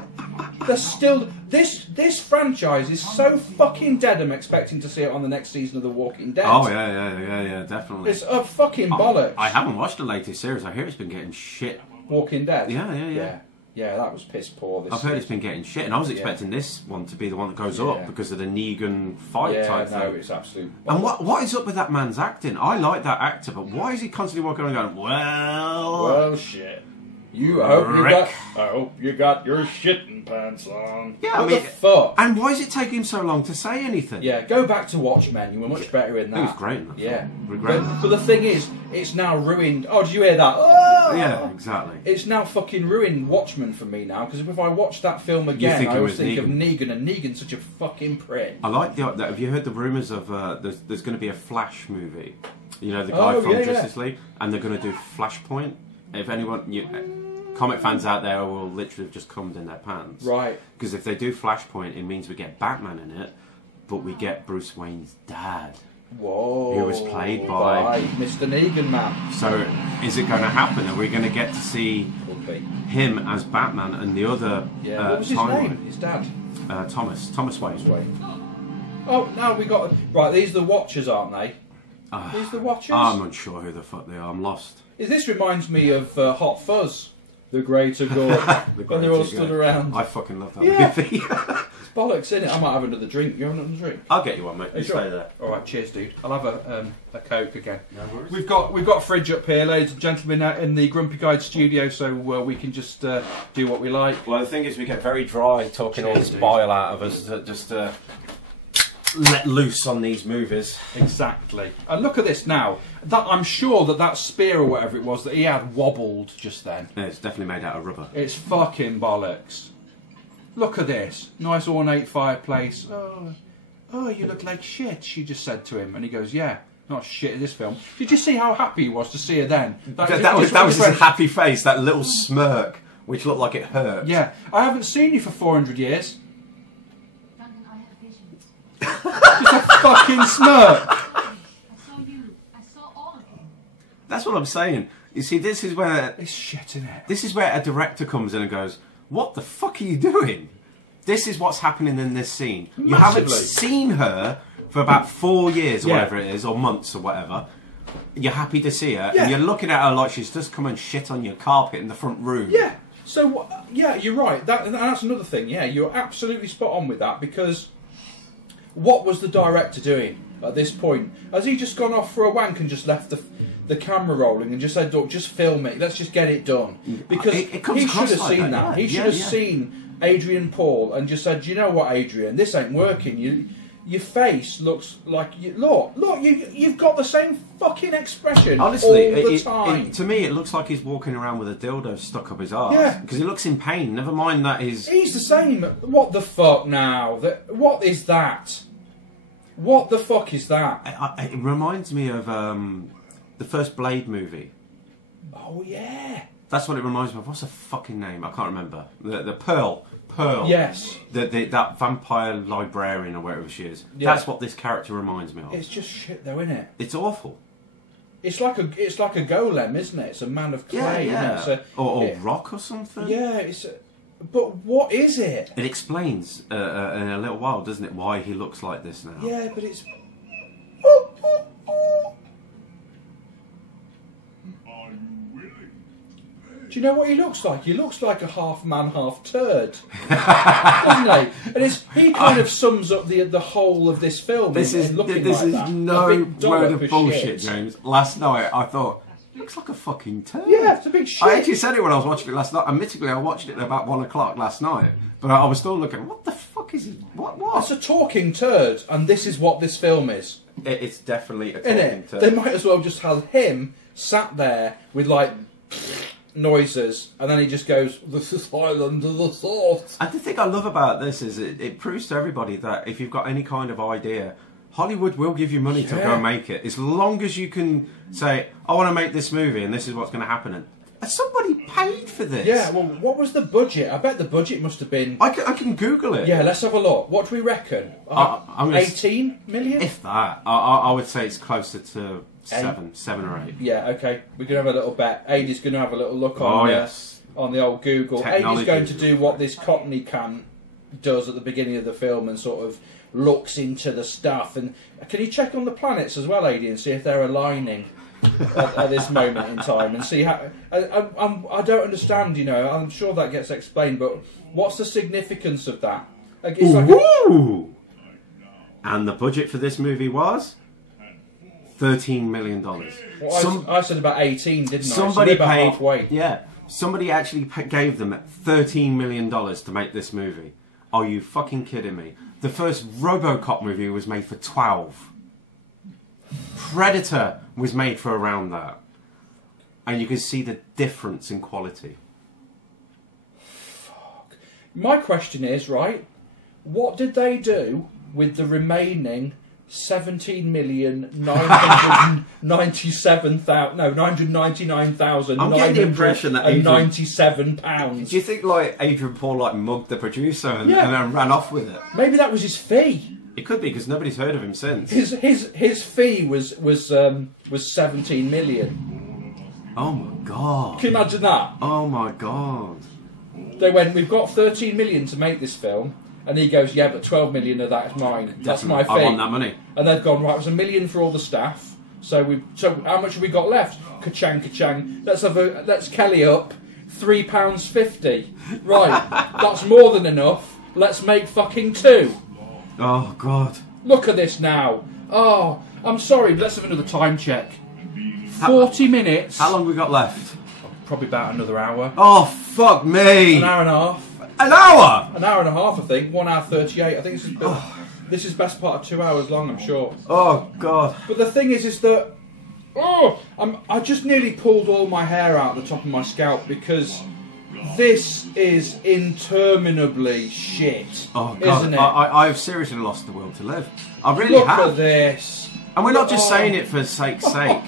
They're still... This franchise is so fucking dead, I'm expecting to see it on the next season of The Walking Dead. Oh, yeah, definitely. It's a fucking bollocks. I haven't watched the latest series. I hear it's been getting shit. Walking Dead? Yeah. Yeah, that was piss poor. I've heard it's been getting shit, and I was expecting this one to be the one that goes up because of the Negan fight type thing. it's absolute. And what is up with that man's acting? I like that actor, but why is he constantly walking around going, Well, shit. I hope you got your shitting pants on. Yeah, what the fuck? And why is it taking him so long to say anything? Yeah, go back to Watchmen. You were much better in that. He was great in that. Yeah. Regret. But the thing is, it's now ruined. Oh, did you hear that? Oh! Yeah, exactly. It's now fucking ruined Watchmen for me now, because if I watch that film again, think I it always was think of Negan. Negan, and Negan's such a fucking prick. I like have you heard the rumours of there's going to be a Flash movie? You know, the guy from Justice League, and they're going to do Flashpoint. If anyone, comic fans out there will literally have just cummed in their pants. Right. Because if they do Flashpoint, it means we get Batman in it, but we get Bruce Wayne's dad. Whoa. Who was played by Mr. Negan Man. So, is it going to happen? Are we going to get to see Could be. him as Batman and the other Yeah. What was his timeline? name? His dad. Thomas Wayne. Wait. Oh, now we got... Right, these are the Watchers, aren't they? These are the Watchers? I'm unsure who the fuck they are. I'm lost. This reminds me of Hot Fuzz. The Greater Good. When they're all stood around. I fucking love that Yeah. movie. bollocks, innit? I might have another drink. You want another drink? I'll get you one, mate. You Sure. stay there. All right, cheers, dude. I'll have a Coke again. No worries. We've got a fridge up here, ladies and gentlemen, in the Grumpy Guide studio, so we can just do what we like. Well, the thing is, we get very dry talking all this Cheers, dude. bile out of us to just let loose on these movies. Exactly. And look at this now. I'm sure that spear or whatever it was that he had wobbled just then. Yeah, it's definitely made out of rubber. It's fucking bollocks. Look at this. Nice ornate fireplace. Oh, you look like shit, she just said to him. And he goes, yeah, not shit in this film. Did you see how happy he was to see her then? That was his happy face, that little smirk, which looked like it hurt. Yeah. I haven't seen you for 400 years. Duncan, I had visions. Just a fucking smirk. I saw you. I saw all of you. That's what I'm saying. You see, this is where It's shit, in it? this is where a director comes in and goes, "What the fuck are you doing? This is what's happening in this scene. You haven't Massively. seen her for about 4 years or Yeah. whatever it is, or months or whatever. You're happy to see her, Yeah. and you're looking at her like she's just come and shit on your carpet in the front room." Yeah. So, yeah, you're right. That's another thing. Yeah, you're absolutely spot on with that, because what was the director doing at this point? Has he just gone off for a wank and just left the camera rolling and just said, look, just film it, let's just get it done? Because It comes he should across have like seen that, that. yeah. He should Yeah, have yeah. seen Adrian Paul and just said, you know what, Adrian, this ain't working. Your face looks like you've got the same fucking expression Honestly, all the time. to me, it looks like he's walking around with a dildo stuck up his arse. Yeah. Because he looks in pain. Never mind that he's... He's the same. What the fuck now? What is that? What the fuck is that? It reminds me of the first Blade movie. Oh yeah. That's what it reminds me of. What's the fucking name? I can't remember. The Pearl. Yes. That vampire librarian or whatever she is. Yeah. That's what this character reminds me of. It's just shit though, isn't it? It's awful. It's like a golem, isn't it? It's a man of clay. Yeah. Isn't it? Or rock or something. Yeah. But what is it? It explains in a little while, doesn't it, why he looks like this now. Yeah, but it's. Are you willing? Do you know what he looks like? He looks like a half man, half turd, doesn't he? And he kind of sums up the whole of this film. This in is looking this like is that. no A big dollop word of bullshit, shit. James. Last night I thought, looks like a fucking turd. Yeah, it's a big shit. I actually said it when I was watching it last night. Admittedly, I watched it at about 1 o'clock last night, but I was still looking. What the fuck is it? What? It's a talking turd, and this is what this film is. It's definitely a Isn't talking it? turd. They might as well just have him sat there with like noises, and then he just goes, "This is Highlander The Source." And the thing I love about this is it proves to everybody that if you've got any kind of idea, Hollywood will give you money to go Yeah. and make it. As long as you can say, I want to make this movie and this is what's going to happen. And somebody paid for this. Yeah, well, what was the budget? I bet the budget must have been... I can Google it. Yeah, let's have a look. What do we reckon? I'm gonna 18 million? If that. I would say it's closer to 7 or 8. Yeah, okay. We're going to have a little bet. Aidy's going to have a little look on, Yes. on the old Google. Technology. Aidy's going to do what this Cockney can does at the beginning of the film and sort of looks into the stuff. And can you check on the planets as well, Aidy, and see if they're aligning at this moment in time? And see how... I don't understand, you know. I'm sure that gets explained, but what's the significance of that? Like, it's like Ooh! And the budget for this movie was $13 million. well, I said about 18, didn't I? Somebody so they're about paid. halfway. Yeah, somebody actually gave them $13 million to make this movie. Are you fucking kidding me? The first RoboCop movie was made for 12. Predator was made for around that, and you can see the difference in quality. My question is, right, what did they do with the remaining 999,997,997 I'm getting the impression that pounds. Do you think like Adrian Paul like mugged the producer and Yeah. then ran off with it? Maybe that was his fee. It could be because nobody's heard of him since. His fee was 17 million. Oh my god! Can you imagine that? Oh my god! They went, we've got 13 million to make this film, and he goes, yeah, but 12 million of that is mine. That's my fee. I want that money. And they've gone, right, it was $1 million for all the staff. So how much have we got left? Ka-chang, ka-chang. Let's Kelly up £3.50. Right, that's more than enough. Let's make fucking 2. Oh, God. Look at this now. Oh, I'm sorry, but let's have another time check. 40 minutes. How long have we got left? Probably about another hour. Oh, fuck me. An hour and a half. An hour? An hour and a half, I think. 1 hour 38. I think this is best part of 2 hours long, I'm sure. Oh, God. But the thing is that... I just nearly pulled all my hair out the top of my scalp because this is interminably shit. Oh, God. Isn't it? I've seriously lost the will to live. I really Look have. at this. And we're not just saying it for sake's sake.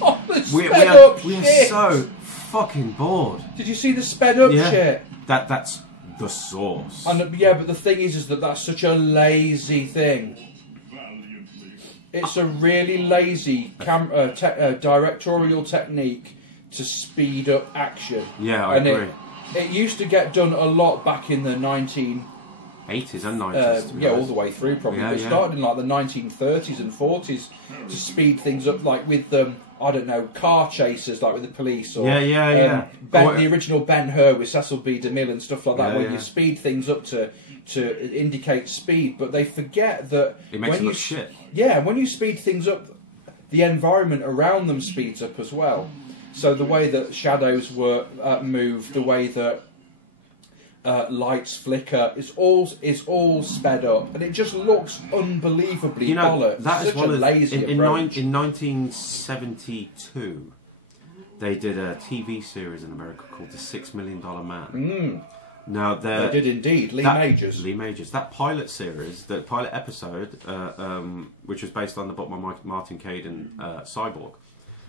we up are shit. so fucking bored. Did you see the sped up Yeah. shit? That's the source. And yeah, but the thing is that that's such a lazy thing. It's a really lazy directorial technique to speed up action. Yeah, I agree. It used to get done a lot back in the 19... 80s and 90s. all the way through probably. Yeah, It started in like the 1930s and 40s to speed things up, like with I don't know, car chasers, like with the police, or the original Ben-Hur with Cecil B. DeMille and stuff like that, where you speed things up to indicate speed, but they forget that it makes it look shit. Yeah, when you speed things up, the environment around them speeds up as well. So the way that shadows move, the way that lights flicker, is all sped up, and it just looks unbelievably bollocks. That is such a lazy approach. In 1972, they did a TV series in America called The $6 Million Man. Now they did indeed. Lee Majors. That pilot series, the pilot episode, which was based on the book by Martin Cade and Cyborg,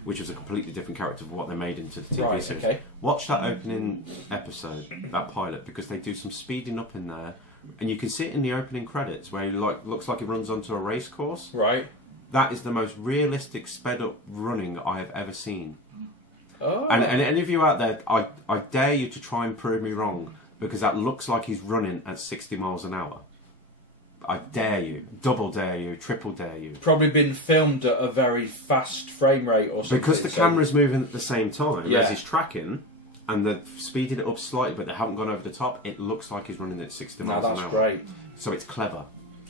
which was a completely different character of what they made into the TV series. Okay. Watch that opening episode, that pilot, because they do some speeding up in there, and you can see it in the opening credits where he looks like he runs onto a race course. Right. That is the most realistic sped up running I have ever seen. Oh. And any of you out there, I dare you to try and prove me wrong, because that looks like he's running at 60 miles an hour. I dare you, double dare you, triple dare you. Probably been filmed at a very fast frame rate or something. Because the camera's moving at the same time Yeah. as he's tracking, and they're speeding it up slightly, but they haven't gone over the top, it looks like he's running at 60 miles an hour. That's great. So it's clever.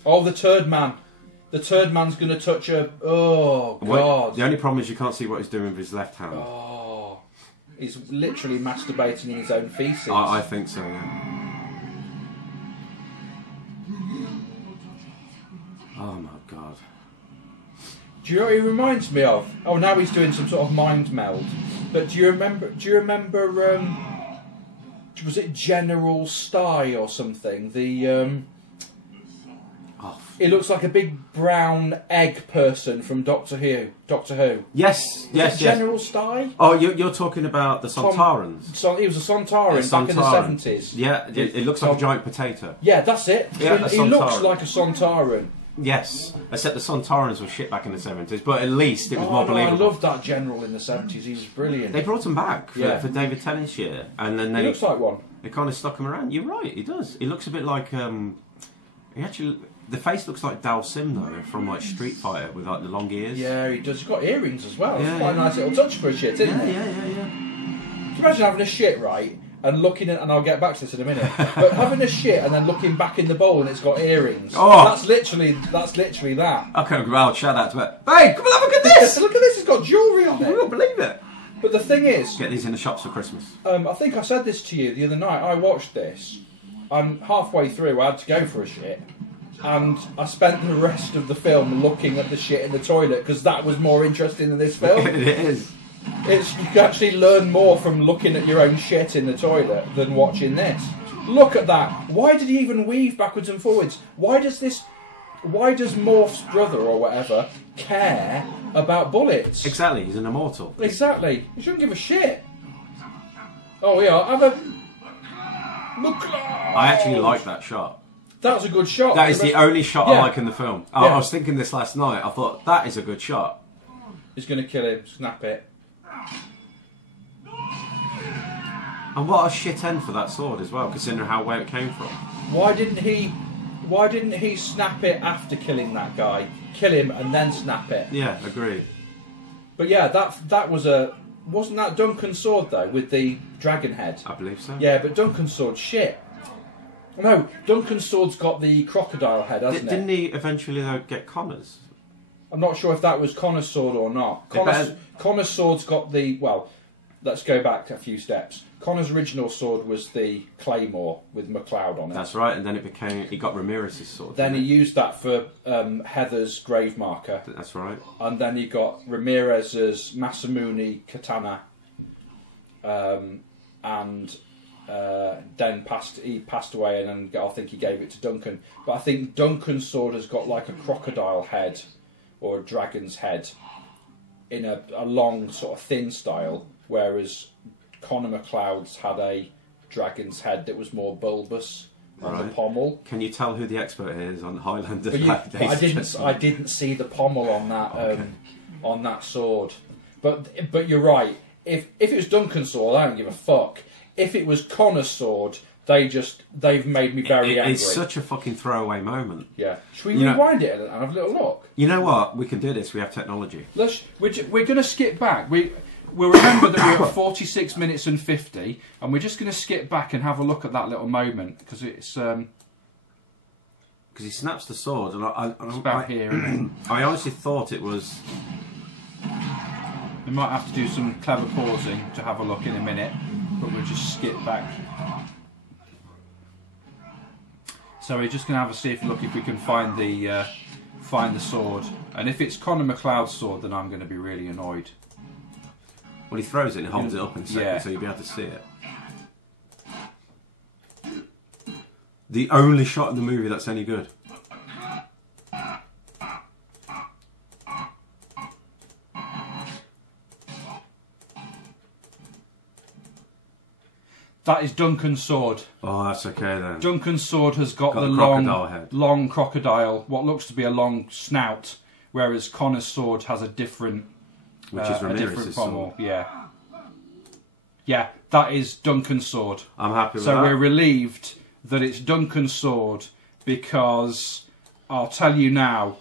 Oh, the turd man. The turd man's going to touch a... Oh, God. The only problem is you can't see what he's doing with his left hand. Oh. He's literally masturbating in his own feces. I think so, yeah. Oh my God. Do you know what he reminds me of? Oh, now he's doing some sort of mind meld. But do you remember was it General Stye or something? He looks like a big brown egg person from Doctor Who. Yes. General Stye? Oh, you're talking about the Sontarans. He was a Sontaran back in the 70s. Yeah, it looks like a giant potato. Yeah, that's it. Yeah, he looks like a Sontaran. Yes, except the Sontarans were shit back in the 70s, but at least it was more believable. I loved that general in the 70s, he was brilliant. They brought him back for David Tennant's year, and then he looks like one. They kind of stuck him around. You're right, he does. He looks a bit like the face looks like Dal Sim though, from like Street Fighter with like the long ears. Yeah, he does. He's got earrings as well. Yeah, it's quite a nice little touch for a shit, isn't it? Yeah. Can you imagine having a shit, right? And looking at, and I'll get back to this in a minute, but having a shit and then looking back in the bowl and it's got earrings. Oh, that's literally that. Okay, well, shout out to it. Hey, come on, look at this! Look at this, it's got jewellery on it. I can't believe it. But the thing is, get these in the shops for Christmas. I think I said this to you the other night. I watched this, and halfway through I had to go for a shit, and I spent the rest of the film looking at the shit in the toilet because that was more interesting than this film. It is. You can actually learn more from looking at your own shit in the toilet than watching this. Look at that. Why did he even weave backwards and forwards? Why does Morph's brother or whatever care about bullets? Exactly, he's an immortal. Exactly. He shouldn't give a shit. Oh yeah, have a look. I actually like that shot. That's a good shot. That is the only shot I like in the film. Yeah. I was thinking this last night. I thought, that is a good shot. He's going to kill him. Snap it. And what a shit end for that sword as well, considering where it came from. Why didn't he snap it after killing that guy? Kill him and then snap it. Yeah, agreed. But yeah, that was wasn't that Duncan's sword though with the dragon head? I believe so. Yeah, but Duncan's sword shit. No, Duncan's sword's got the crocodile head, hasn't it? Didn't he eventually though get Connor's? I'm not sure if that was Connor's sword or not. Connor's sword's got the... Well, let's go back a few steps. Connor's original sword was the Claymore with MacLeod on it. That's right, and then he got Ramirez's sword. Then he used that for Heather's grave marker. That's right. And then he got Ramirez's Masamune katana. And then he passed away, and then I think he gave it to Duncan. But I think Duncan's sword has got like a crocodile head or a dragon's head in a long sort of thin style, whereas Connor MacLeod's had a dragon's head that was more bulbous on the pommel. Can you tell who the expert is on Highlander? But I didn't see the pommel on that on that sword. But you're right. If it was Duncan's sword, I don't give a fuck. If it was Connor's sword, they've made me very angry. It's such a fucking throwaway moment. Yeah. Should we rewind it and have a little look? You know what? We can do this. We have technology. We're going to skip back. We'll remember that we're at 46 minutes and 50, and we're just going to skip back and have a look at that little moment, because it's... Because he snaps the sword, and it's about here, isn't it? I honestly thought it was... We might have to do some clever pausing to have a look in a minute, but we'll just skip back. So we're just going to have a see if we can find the sword, and if it's Connor MacLeod's sword, then I'm going to be really annoyed. Well, he throws it and holds it up in a second, so you'll be able to see it. The only shot in the movie that's any good. That is Duncan's sword. Oh, that's okay then. Duncan's sword has got the long crocodile, what looks to be a long snout, whereas Connor's sword has a different... Which is Ramirez's sword. Yeah, that is Duncan's sword. I'm happy with that. So we're relieved that it's Duncan's sword, because I'll tell you now,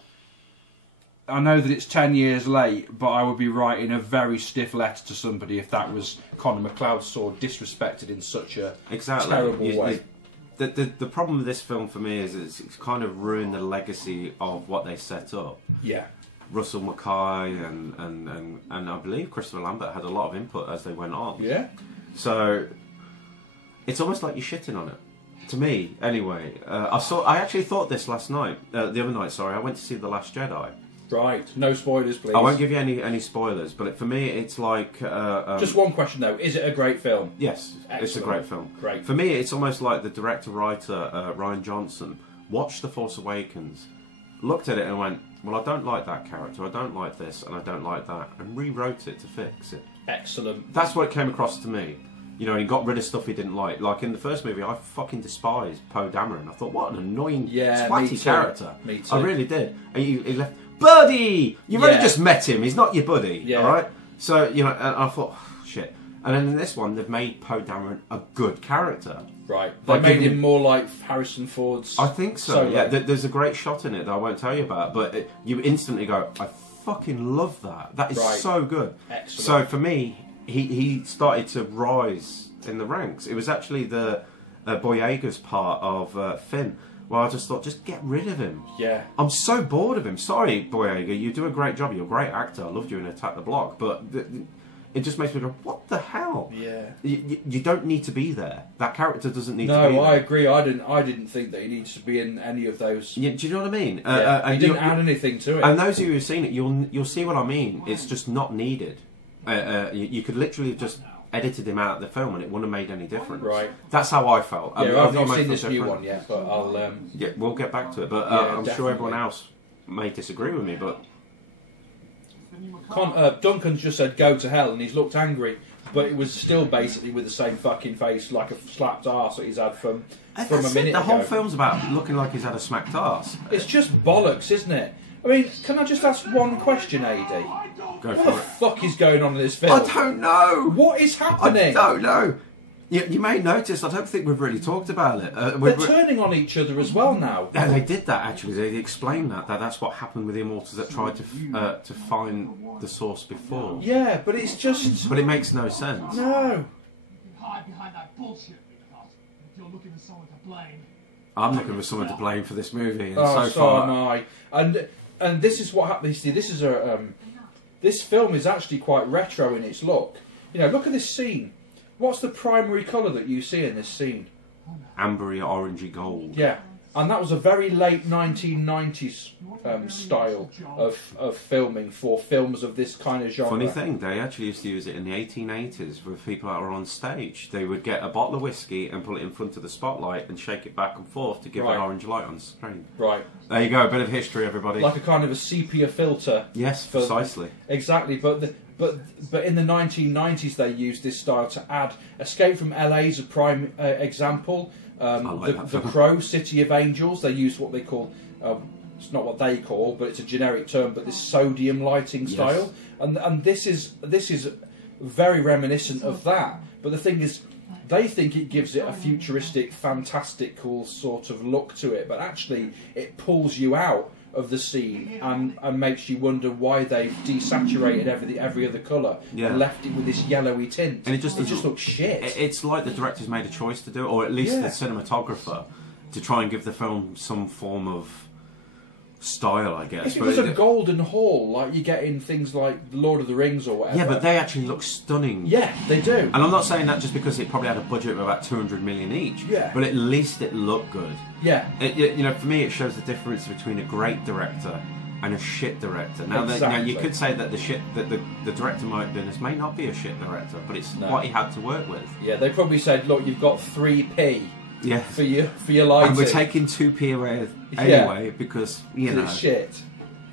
I know that it's 10 years late, but I would be writing a very stiff letter to somebody if that was Connor MacLeod's sword disrespected in such a terrible way. The problem with this film for me is it's kind of ruined the legacy of what they set up. Yeah. Russell Mackay and I believe Christopher Lambert had a lot of input as they went on. Yeah. So it's almost like you're shitting on it. To me, anyway. I actually thought this last night. The other night, sorry. I went to see The Last Jedi. Right. No spoilers, please. I won't give you any spoilers, but for me, it's like... just one question, though. Is it a great film? Yes, Excellent. It's a great film. Great. For me, it's almost like the director-writer, Rian Johnson, watched The Force Awakens, looked at it and went, well, I don't like that character, I don't like this, and I don't like that, and rewrote it to fix it. Excellent. That's what it came across to me. You know, he got rid of stuff he didn't like. Like in the first movie, I fucking despised Poe Dameron. I thought, what an annoying, twatty character. Me too. I really did. And he left, buddy! You've only just met him, he's not your buddy, alright? So, you know, and I thought, oh, shit. And then in this one, they've made Poe Dameron a good character. Right. They made him more like Harrison Ford's... I think so, Solo. yeah. There's a great shot in it that I won't tell you about, but you instantly go, I fucking love that. That is so good. Excellent. So for me, he started to rise in the ranks. It was actually the Boyega's part of Finn. Well, I just thought, just get rid of him. Yeah. I'm so bored of him. Sorry, Boyega, you do a great job. You're a great actor. I loved you in Attack the Block, but it just makes me go, what the hell? Yeah. You don't need to be there. That character doesn't need to be there. No, I agree. I didn't think that he needs to be in any of those. Yeah, do you know what I mean? He didn't add anything to it. And those of you who've seen it, you'll see what I mean. It's just not needed. You could literally have just edited him out of the film and it wouldn't have made any difference. Right. That's how I felt. Yeah, I've not seen this new one yet, but I'll... Yeah, we'll get back to it, but I'm sure everyone else may disagree with me, but... Duncan's just said go to hell and he's looked angry, but it was still basically with the same fucking face, like a slapped arse that he's had from a minute ago. The whole film's about looking like he's had a smacked arse. It's just bollocks, isn't it? I mean, can I just ask one question, AD? Go what for the it. fuck is going on in this film? I don't know. What is happening? I don't know. You may notice, I don't think we've really talked about it. They're turning on each other as well now. Yeah, they did that actually. They explained that's what happened with the Immortals that tried to find the source before. Yeah, but it's just... But it makes no sense. No. Hide behind that bullshit, because if you're looking for someone to blame, I'm looking for someone to blame for this movie, and Oh, so far, am I. And this is what happens. See, this is this film is actually quite retro in its look. You know, look at this scene. What's the primary colour that you see in this scene? ambery, orangey gold. Yeah, and that was a very late 1990s style of filming for films of this kind of genre. Funny thing, they actually used to use it in the 1880s with people that were on stage. They would get a bottle of whiskey and put it in front of the spotlight and shake it back and forth to give an orange light on the screen. Right. There you go, a bit of history, everybody. Like a kind of a sepia filter. Yes, precisely. Exactly, but in the 1990s they used this style to add. Escape from LA is a prime example. The Crow, City of Angels, they used what they call, it's not what they call, but it's a generic term, but this sodium lighting style. Yes. And this is very reminiscent of that. But the thing is, they think it gives it a futuristic, fantastical sort of look to it, but actually it pulls you out of the scene and makes you wonder why they've desaturated every other colour and left it with this yellowy tint. And it just looks shit. It's like the director's made a choice to do it, or at least the cinematographer, to try and give the film some form of style, I guess. If it was a golden hall, like you get in things like Lord of the Rings or whatever. Yeah, but they actually look stunning. Yeah, they do. And I'm not saying that just because it probably had a budget of about 200 million each. Yeah. But at least it looked good. Yeah. You know, for me, it shows the difference between a great director and a shit director. Now, you could say that the director may not be a shit director, but it's what he had to work with. Yeah, they probably said, look, you've got 3p. Yeah. For your lighting. And we're taking 2p away anyway because, you know. It's shit.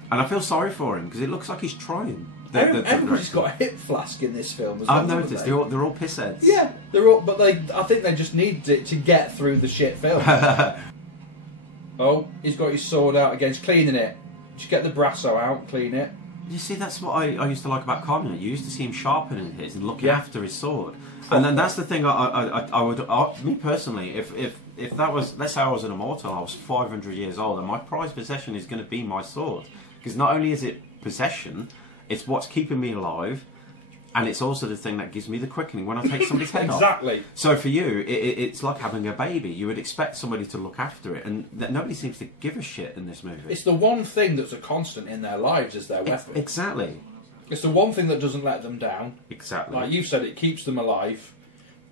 And I feel sorry for him because it looks like he's trying. Everybody's got a hip flask in this film as well. I've noticed they're all pissheads. Yeah, they're all, but I think they just needed it to get through the shit film. Oh, he's got his sword out against cleaning it. Just get the brasso out, clean it. You see, that's what I used to like about Connor. You used to see him sharpening his and looking after his sword. And then that's the thing I would, me personally, if that was, let's say I was an immortal, I was 500 years old, and my prized possession is going to be my sword. Because not only is it possession, it's what's keeping me alive, and it's also the thing that gives me the quickening when I take somebody's head off. Exactly. So for you, it's like having a baby. You would expect somebody to look after it, and nobody seems to give a shit in this movie. It's the one thing that's a constant in their lives is their weapon. Exactly. It's the one thing that doesn't let them down. Exactly. Like you said, it keeps them alive.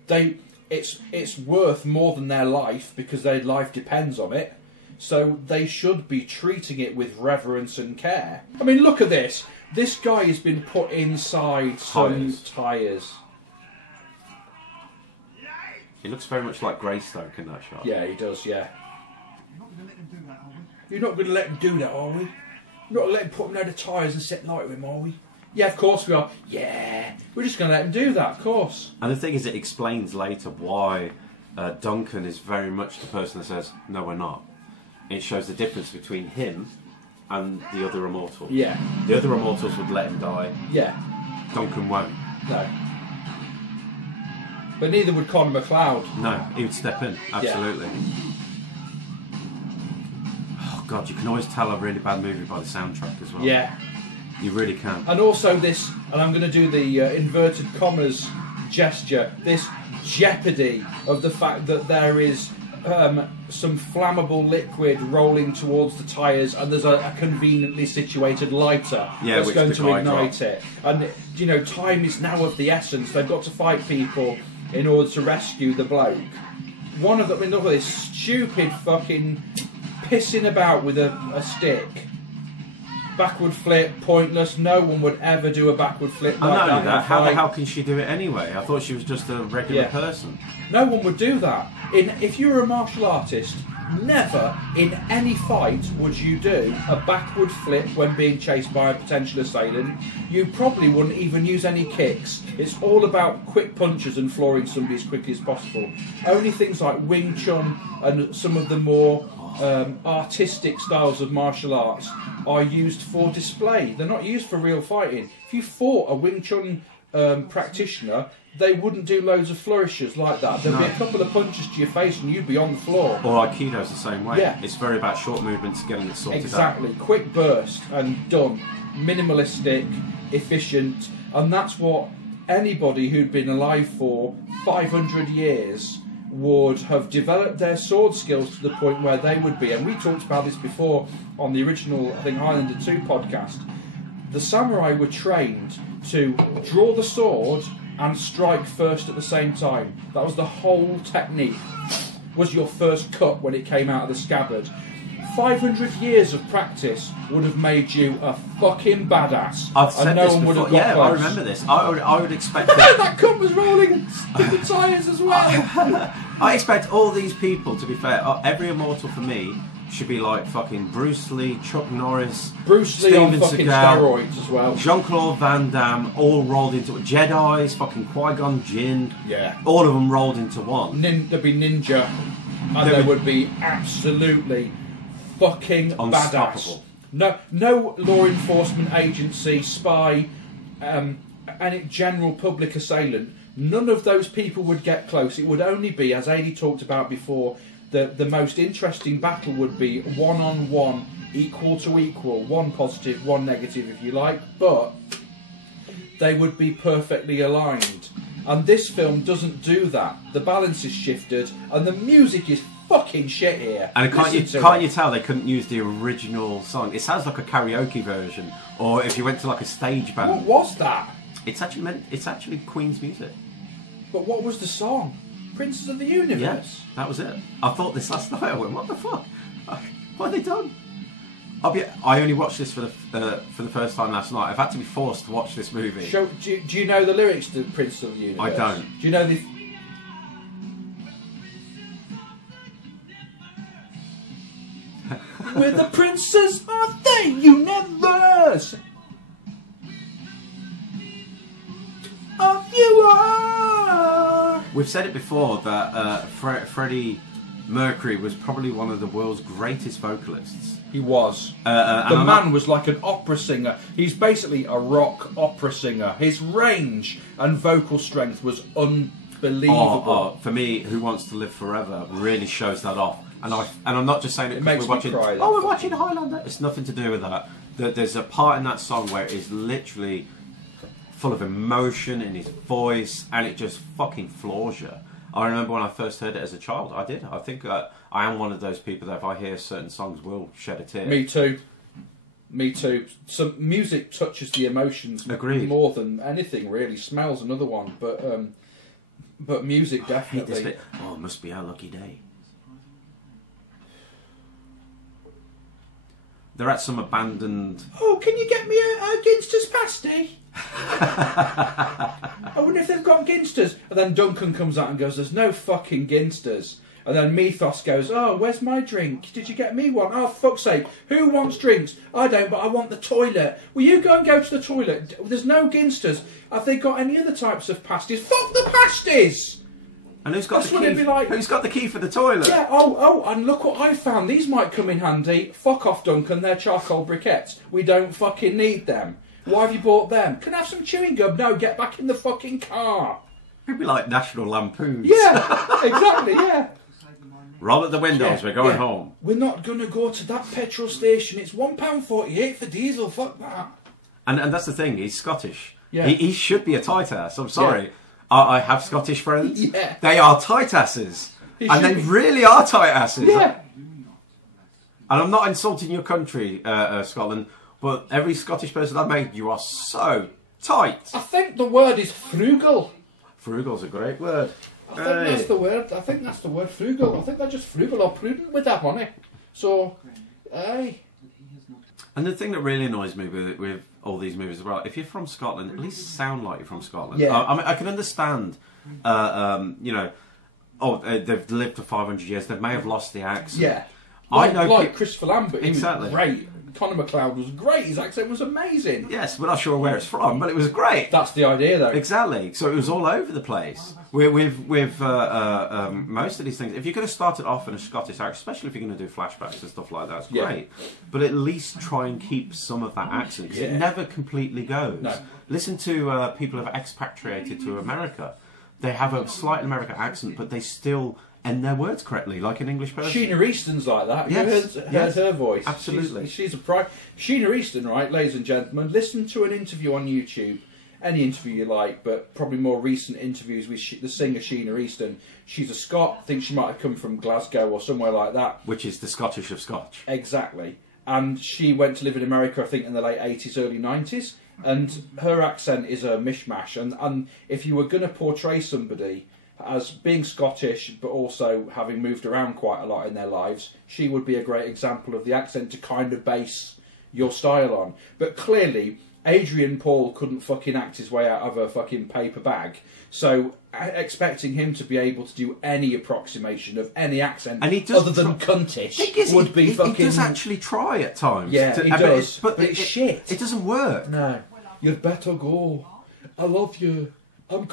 It's worth more than their life because their life depends on it. So they should be treating it with reverence and care. I mean, look at this. This guy has been put inside some tyres. He looks very much like Greystoke in that shot. Yeah, he does, yeah. You're not going to let him do that, are we? You're not going to let him do that, are we? You're not going to let him put him down the tyres and set light with him, are we? Yeah, of course we are. Yeah, we're just going to let him do that, of course. And the thing is, it explains later why Duncan is very much the person that says, no, we're not. It shows the difference between him and the other immortals. Yeah. The other immortals would let him die. Yeah. Duncan won't. No. But neither would Conor McLeod. No, he would step in, absolutely. Yeah. Oh God, you can always tell a really bad movie by the soundtrack as well. Yeah. You really can. And also this, and I'm going to do the inverted commas gesture, this jeopardy of the fact that there is some flammable liquid rolling towards the tyres, and there's a conveniently situated lighter that's going to ignite it. And, you know, time is now of the essence. They've got to fight people in order to rescue the bloke. One of them, I mean, look at this stupid fucking pissing about with a stick. Backward flip, pointless. No one would ever do a backward flip like not that. Only that, how the hell can she do it anyway? I thought she was just a regular person. No one would do that. If you're a martial artist, never in any fight would you do a backward flip when being chased by a potential assailant. You probably wouldn't even use any kicks. It's all about quick punches and flooring somebody as quickly as possible. Only things like Wing Chun and some of the more artistic styles of martial arts are used for display. They're not used for real fighting. If you fought a Wing Chun practitioner, they wouldn't do loads of flourishes like that. There'd be a couple of punches to your face and you'd be on the floor. Or Aikido's the same way. Yeah. It's very about short movements, getting it sorted out. Exactly. Quick burst and done. Minimalistic, efficient, and that's what anybody who'd been alive for 500 years would have developed their sword skills to the point where they would be, and we talked about this before on the original, I think, Highlander 2 podcast. The samurai were trained to draw the sword and strike first at the same time. That was the whole technique. Was your first cut when it came out of the scabbard. 500 years of practice would have made you a fucking badass. I've said and no this one would before. have got Yeah, close. I remember this. I would expect that. That cunt was rolling the tyres as well. I expect all these people, to be fair, every immortal for me should be like fucking Bruce Lee, Chuck Norris, Bruce Lee Steven on fucking Seagal, steroids as well. Jean-Claude Van Damme, all rolled into it. Jedi's, fucking Qui-Gon Jinn, Yeah. all of them rolled into one. There'd be Ninja, and there would be absolutely fucking badass. Unstoppable. No law enforcement agency, spy, any general public assailant. None of those people would get close. It would only be, as Adi talked about before, the most interesting battle would be one-on-one, equal to equal, one positive, one negative if you like, but they would be perfectly aligned. And this film doesn't do that. The balance is shifted, and the music is fucking shit here. And can't Listen you to it. tell they couldn't use the original song? It sounds like a karaoke version, or if you went to like a stage What band. was that? It's actually Queen's music. But what was the song? Princes of the Universe? Yes, that was it. I thought this last night. I went, what the fuck? What have they done? I only watched this for the first time last night. I've had to be forced to watch this movie. Do you know the lyrics to Princes of the Universe? I don't. Do you know the... We're the princes of the universe. Of you are. We've said it before that Freddie Mercury was probably one of the world's greatest vocalists. He was. And The I'm man not- was like an opera singer. He's basically a rock opera singer. His range and vocal strength was unbelievable. For me, Who Wants to Live Forever really shows that off. And I'm not just saying it makes because me we're watching. cry, We're watching Highlander. It's nothing to do with that. There's a part in that song where it is literally full of emotion in his voice, and it just fucking floors you. I remember when I first heard it as a child. I did. I think I am one of those people that if I hear certain songs, will shed a tear. Me too. Me too. Some music touches the emotions Agreed. more than anything really. Smell's another one, but music I hate this definitely. bit. Oh, it must be our lucky day. They're at some abandoned. Oh, can you get me a Ginster's pasty? I wonder if they've got Ginsters. And then Duncan comes out and goes, "There's no fucking Ginsters." And then Mythos goes, "Oh, where's my drink? Did you get me one? Oh, fuck's sake. Who wants drinks? I don't, but I want the toilet. Will you go and go to the toilet? There's no Ginsters. Have they got any other types of pasties? Fuck the pasties!" And who's got That's the what key? it'd be like. Who's got the key for the toilet? Yeah, and look what I found. These might come in handy. Fuck off, Duncan. They're charcoal briquettes. We don't fucking need them. Why have you bought them? Can I have some chewing gum? No, get back in the fucking car. It'd be like National Lampoons. Yeah, exactly, yeah. Roll at the windows, we're going Yeah. home. We're not going to go to that petrol station. It's £1.48 for diesel. Fuck that. And that's the thing, he's Scottish. Yeah. He should be a tight ass. I'm sorry. I have Scottish friends. Yeah. They are tight asses. He And should they be. really are tight asses. Yeah. And I'm not insulting your country, Scotland, but every Scottish person I've made, you are so tight. I think the word is frugal. Frugal's a great word. I think that's the word. I think that's the word, frugal. I think they're just frugal or prudent with that money. So, aye. And the thing that really annoys me with all these movies as well, if you're from Scotland, at least sound like you're from Scotland. Yeah. I mean, I can understand, they've lived for 500 years, they may have lost the accent. Yeah. I know Like Christopher Lambert, he Exactly. was great. Conor McLeod was great. His accent was amazing. Yes, we're not sure where it's from, but it was great. That's the idea, though. Exactly. So it was all over the place. With most of these things, if you're going to start it off in a Scottish accent, especially if you're going to do flashbacks and stuff like that, it's Yeah. great. But at least try and keep some of that accent, because Yeah. it never completely goes. No. Listen to people who have expatriated to America. They have a slight American accent, but they still end their words correctly, like an English person. Sheena Easton's like that. Yes, You heard yes. her voice. Absolutely. She's a pride. Sheena Easton, right, ladies and gentlemen, listen to an interview on YouTube. any interview you like, but probably more recent interviews with the singer Sheena Easton. She's a Scot. I think she might have come from Glasgow or somewhere like that. Which is the Scottish of Scotch. Exactly. And she went to live in America, I think, in the late 80s, early 90s. And her accent is a mishmash. And if you were going to portray somebody as being Scottish, but also having moved around quite a lot in their lives, she would be a great example of the accent to kind of base your style on. But clearly, Adrian Paul couldn't fucking act his way out of a fucking paper bag. So expecting him to be able to do any approximation of any accent and he does other than cuntish would be fucking... He does actually try at times. Yeah, he does. But it's shit. It doesn't work. No. You'd better go. I love you. I'm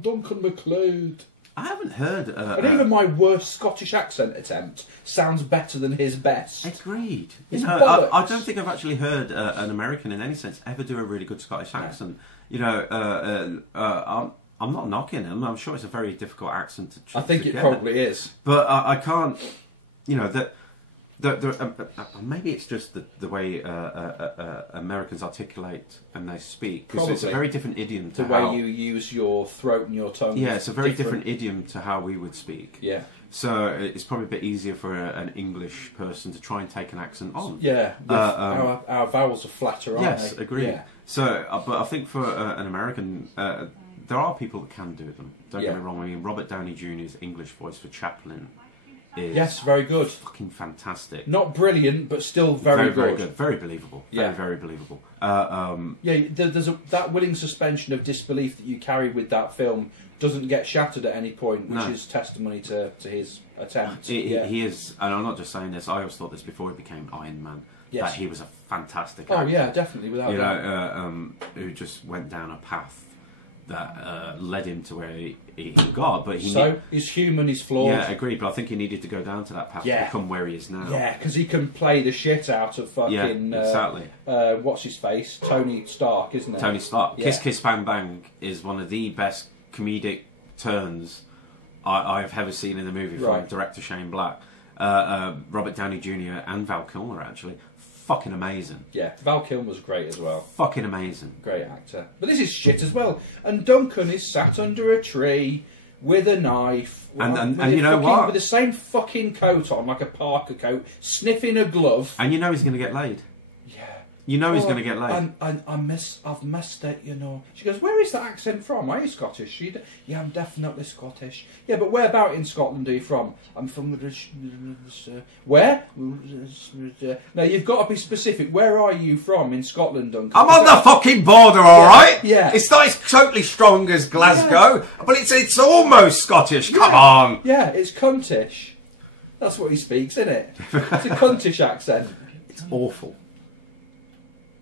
Duncan MacLeod. I haven't heard... and even my worst Scottish accent attempt sounds better than his best. Agreed. It's I don't think I've actually heard an American in any sense ever do a really good Scottish accent. You know, I'm not knocking him. I'm sure it's a very difficult accent to I think to it get. probably is. But I can't... You know, maybe it's just the way Americans articulate and they speak. Because it's a very different idiom to the way you use your throat and your tongue. Yeah, it's a very different idiom to how we would speak. Yeah. So it's probably a bit easier for an English person to try and take an accent on. Yeah, our vowels are flatter, aren't they? Yes, agreed. Yeah. So, but I think for an American, there are people that can do them. Don't get me wrong. I mean, Robert Downey Jr.'s English voice for Chaplin is very good. Fucking fantastic. Not brilliant, but still very good. Very believable. Yeah. Very believable. There's that willing suspension of disbelief that you carry with that film doesn't get shattered at any point, which is testimony to his attempt. He is, and I'm not just saying this. I always thought this before he became Iron Man. Yes. That he was a fantastic actor. Oh yeah, definitely, without doubt. Who just went down a path that led him to where he got. But he's human, he's flawed. Yeah, agreed. But I think he needed to go down to that path to become where he is now. Yeah, because he can play the shit out of fucking... exactly. What's his face? Tony Stark, isn't it? Tony Stark. Yeah. Kiss Kiss Bang Bang is one of the best comedic turns I've ever seen in a movie from director Shane Black. Robert Downey Jr. and Val Kilmer, actually. Fucking amazing. Yeah, Val Kilmer's great as well. Fucking amazing. Great actor. But this is shit as well. And Duncan is sat under a tree with a knife. And you know what? With the same fucking coat on, like a Parker coat, sniffing a glove. And you know he's going to get laid. Yeah. You know he's going to get laid. I've missed it, you know. She goes, where is that accent from? Are you Scottish? Yeah, I'm definitely Scottish. Yeah, but where about in Scotland are you from? I'm from... Where? Now, you've got to be specific. Where are you from in Scotland, Duncan? I'm on the fucking border, alright? Yeah. It's not as totally strong as Glasgow, but it's almost Scottish. Come on. Yeah, it's cuntish. That's what he speaks, isn't it? It's a cuntish accent. It's awful.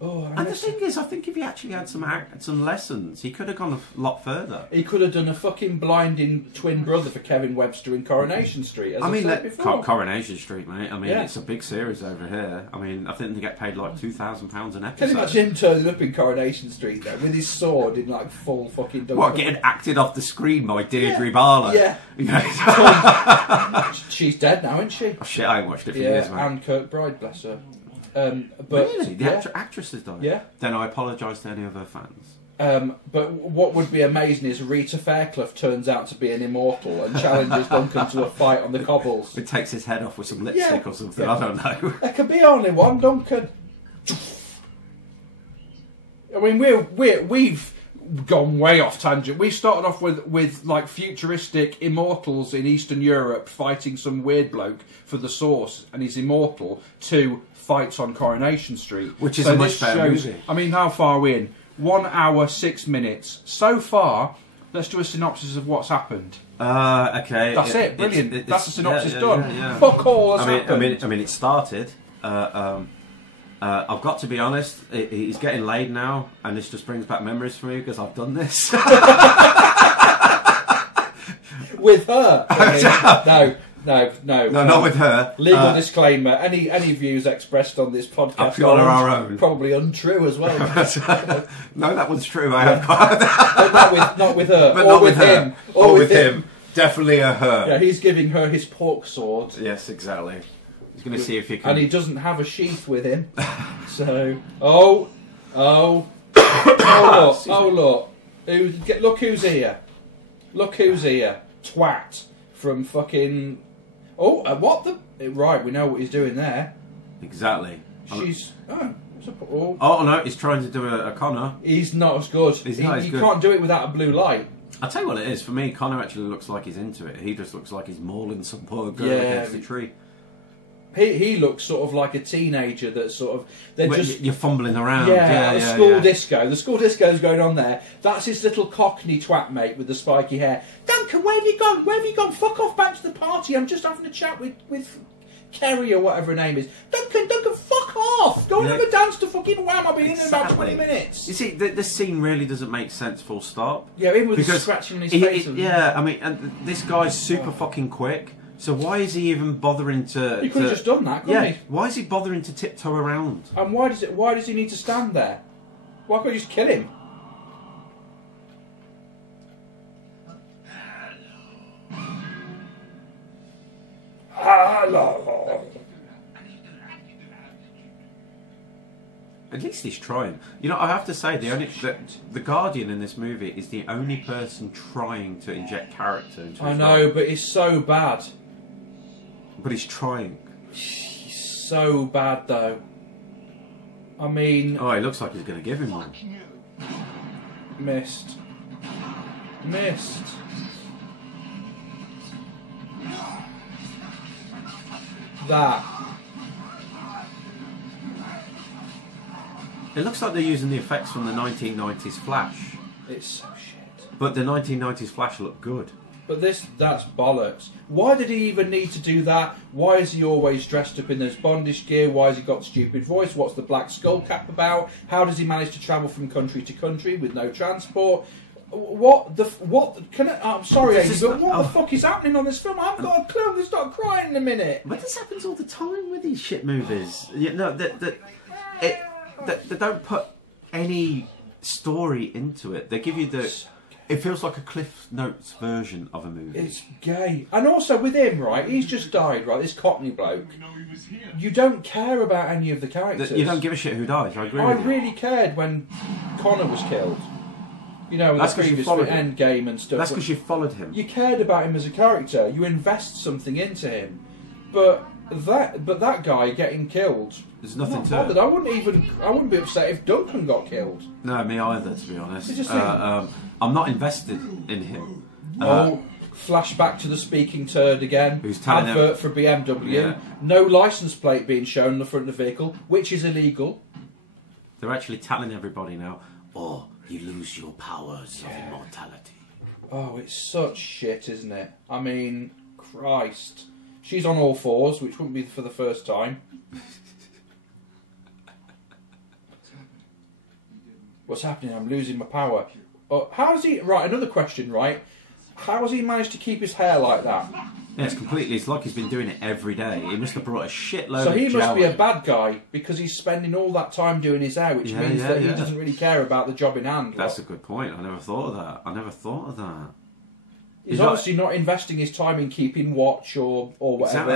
Oh, and the thing is, I think if he actually had some lessons, he could have gone a lot further. He could have done a fucking blinding twin brother for Kevin Webster in Coronation Street. As I said before. Coronation Street, mate. I mean, it's a big series over here. I mean, I think they get paid like £2,000 an episode. Can you imagine him turning up in Coronation Street there with his sword in like full fucking... What, getting acted off the screen by Deirdre Barlow? Yeah. She's dead now, isn't she? Oh shit, I ain't watched it for years, man. Anne Kirkbride, bless her. But really? The actress has died? Yeah. Then I apologise to any of her fans. But what would be amazing is Rita Fairclough turns out to be an immortal and challenges Duncan to a fight on the cobbles. It takes his head off with some lipstick or something, I don't know. There could be only one Duncan. I mean, we've gone way off tangent. We started off with like futuristic immortals in Eastern Europe fighting some weird bloke for the Source, and he's immortal, to fights on Coronation Street. Which is a much better movie. I mean, how far are we in? 1 hour, 6 minutes. So far, let's do a synopsis of what's happened. Okay. That's it. Brilliant. That's the synopsis done. Yeah. Fuck all has happened. I mean, it started. I've got to be honest. He's getting laid now, and this just brings back memories for me because I've done this. With her? No, not with her. Legal disclaimer: any views expressed on this podcast are our own. Probably untrue as well. No, that one's true. I have got not with her, but or not with him, or with him. Definitely a her. Yeah, he's giving her his pork sword. Yes, exactly. He's going to see if he can. And he doesn't have a sheath with him. So, Oh look! Look who's here! Look who's here! Twat from fucking. Oh, what the? Right, we know what he's doing there. Exactly. She's. Oh no, he's trying to do a Connor. He's not as good. He's not as you good. can't do it without a blue light. I'll tell you what it is. For me, Connor actually looks like he's into it. He just looks like he's mauling some poor girl against the tree. He looks sort of like a teenager that's sort of... You're fumbling around. The school disco. The school disco's going on there. That's his little cockney twat mate with the spiky hair. Duncan, where have you gone? Where have you gone? Fuck off back to the party. I'm just having a chat with Kerry or whatever her name is. Duncan, fuck off! Go and have a dance to fucking Wham! I'll be in about 20 minutes. You see, this scene really doesn't make sense full stop. Yeah, him with the scratching on his face. I mean, and this guy's super fucking quick. So why is he even bothering to... He could have just done that, couldn't he? Why is he bothering to tiptoe around? And why does he need to stand there? Why can't you just kill him? Hello. At least he's trying. You know, I have to say, the Guardian in this movie is the only person trying to inject character into his I know, role. but he's so bad. But he's trying. He's so bad, though. I mean... Oh, it looks like he's going to give him one. Missed. That. It looks like they're using the effects from the 1990s Flash. It's so shit. But the 1990s Flash looked good. But that's bollocks. Why did he even need to do that? Why is he always dressed up in his Bondish gear? Why has he got stupid voice? What's the black skull cap about? How does he manage to travel from country to country with no transport? I'm sorry, Amy, but what the fuck is happening on this film? I haven't got a clue. I'm going to start crying in a minute. But this happens all the time with these shit movies. You know, they don't put any story into it. They give you it feels like a Cliff Notes version of a movie. It's gay. And also with him, right, he's just died, right, this Cockney bloke. You don't care about any of the characters. You don't give a shit who dies, I agree with you. I really cared when Connor was killed. You know, That's the previous end game and stuff. That's because you followed him. You cared about him as a character. You invest something into him. But that guy getting killed... There's nothing to it. I wouldn't be upset if Duncan got killed. No, me either, to be honest. I'm not invested in him. Flashback to the speaking turd again. Who's telling advert for BMW. Yeah. No license plate being shown on the front of the vehicle, which is illegal. They're actually telling everybody now, you lose your powers of immortality. Oh, it's such shit, isn't it? I mean, Christ. She's on all fours, which wouldn't be for the first time. What's happening? I'm losing my power. How has he... Right, another question, right? How has he managed to keep his hair like that? Yeah, it's like he's been doing it every day. He must have brought a shitload of So he must jelly. be a bad guy because he's spending all that time doing his hair, which means that he doesn't really care about the job in hand. That's a good point. I never thought of that. He's obviously not investing his time in keeping watch or whatever. Exactly.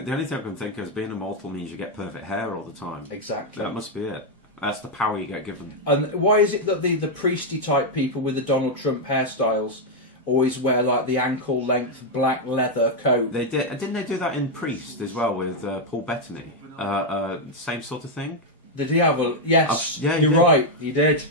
The only thing I can think of is being immortal means you get perfect hair all the time. Exactly. That must be it. That's the power you get given. And why is it that the priesty type people with the Donald Trump hairstyles always wear like the ankle length black leather coat? Didn't they do that in Priest as well with Paul Bettany? Same sort of thing. Did he have a... Yes, you're right. He did.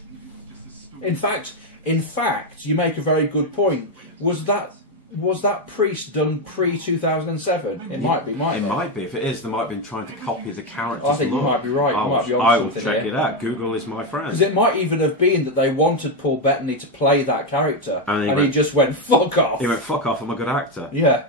In fact, you make a very good point. Was that Priest done pre-2007? It might be, mightn't it? It might be. If it is, they might have been trying to copy the character's I think you might be right. You might be on I will something check here. it out. Google is my friend. Because it might even have been that they wanted Paul Bettany to play that character, and he just went, fuck off. He went, fuck off, I'm a good actor. Yeah.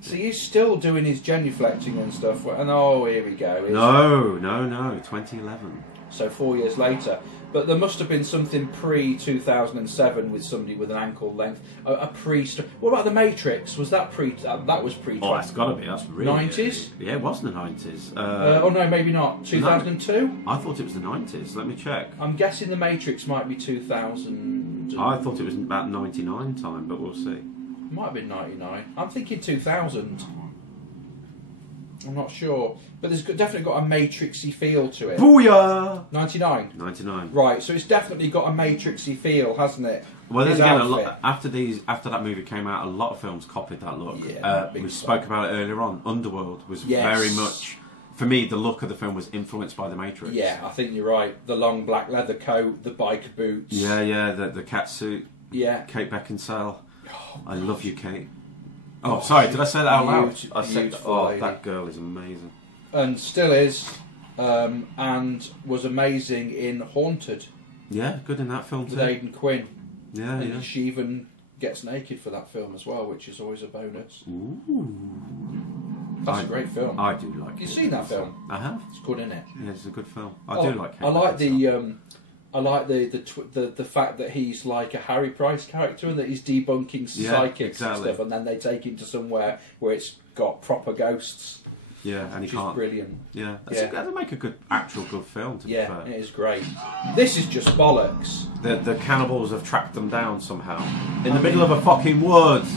So he's still doing his genuflecting and stuff, and here we go. No, 2011. So 4 years later. But there must have been something pre-2007 with somebody with an ankle length, a priest. What about The Matrix? Was that pre? That was pre. Oh, that's got to be. That's really 90s. Yeah, it was in the 90s. Oh no, maybe not. 2002. No, I thought it was the 90s. Let me check. I'm guessing The Matrix might be 2000. I thought it was about 99 time, but we'll see. Might have been 99. I'm thinking 2000. I'm not sure, but there's definitely got a Matrixy feel to it. Booyah! 99. 99. Right, so it's definitely got a Matrixy feel, hasn't it? Well, then His again, outfit. after that movie came out, a lot of films copied that look. Yeah, big We time. spoke about it earlier on. Underworld was Yes. very much, for me, the look of the film was influenced by The Matrix. Yeah, I think you're right. The long black leather coat, the biker boots. Yeah, the cat suit. Yeah. Kate Beckinsale. I love you, Kate. Oh, sorry, did I say that out loud? I said, beautiful lady. that girl is amazing. And still is, and was amazing in Haunted Yeah, good in that film with too. Aidan Quinn. Yeah, And yeah. she even gets naked for that film as well, which is always a bonus. Ooh. That's a great film. I do like it. You've seen that film? I have. It's good, isn't it? Yeah, it's a good film. I do like it. I like the fact that he's like a Harry Price character and that he's debunking Yeah, psychics exactly. and stuff, and then they take him to somewhere where it's got proper ghosts, Yeah, and he which is can't. brilliant. Yeah, Yeah. that'll make a good film. To be Yeah, fair. it is great. This is just bollocks. The cannibals have tracked them down somehow in the middle of a fucking woods.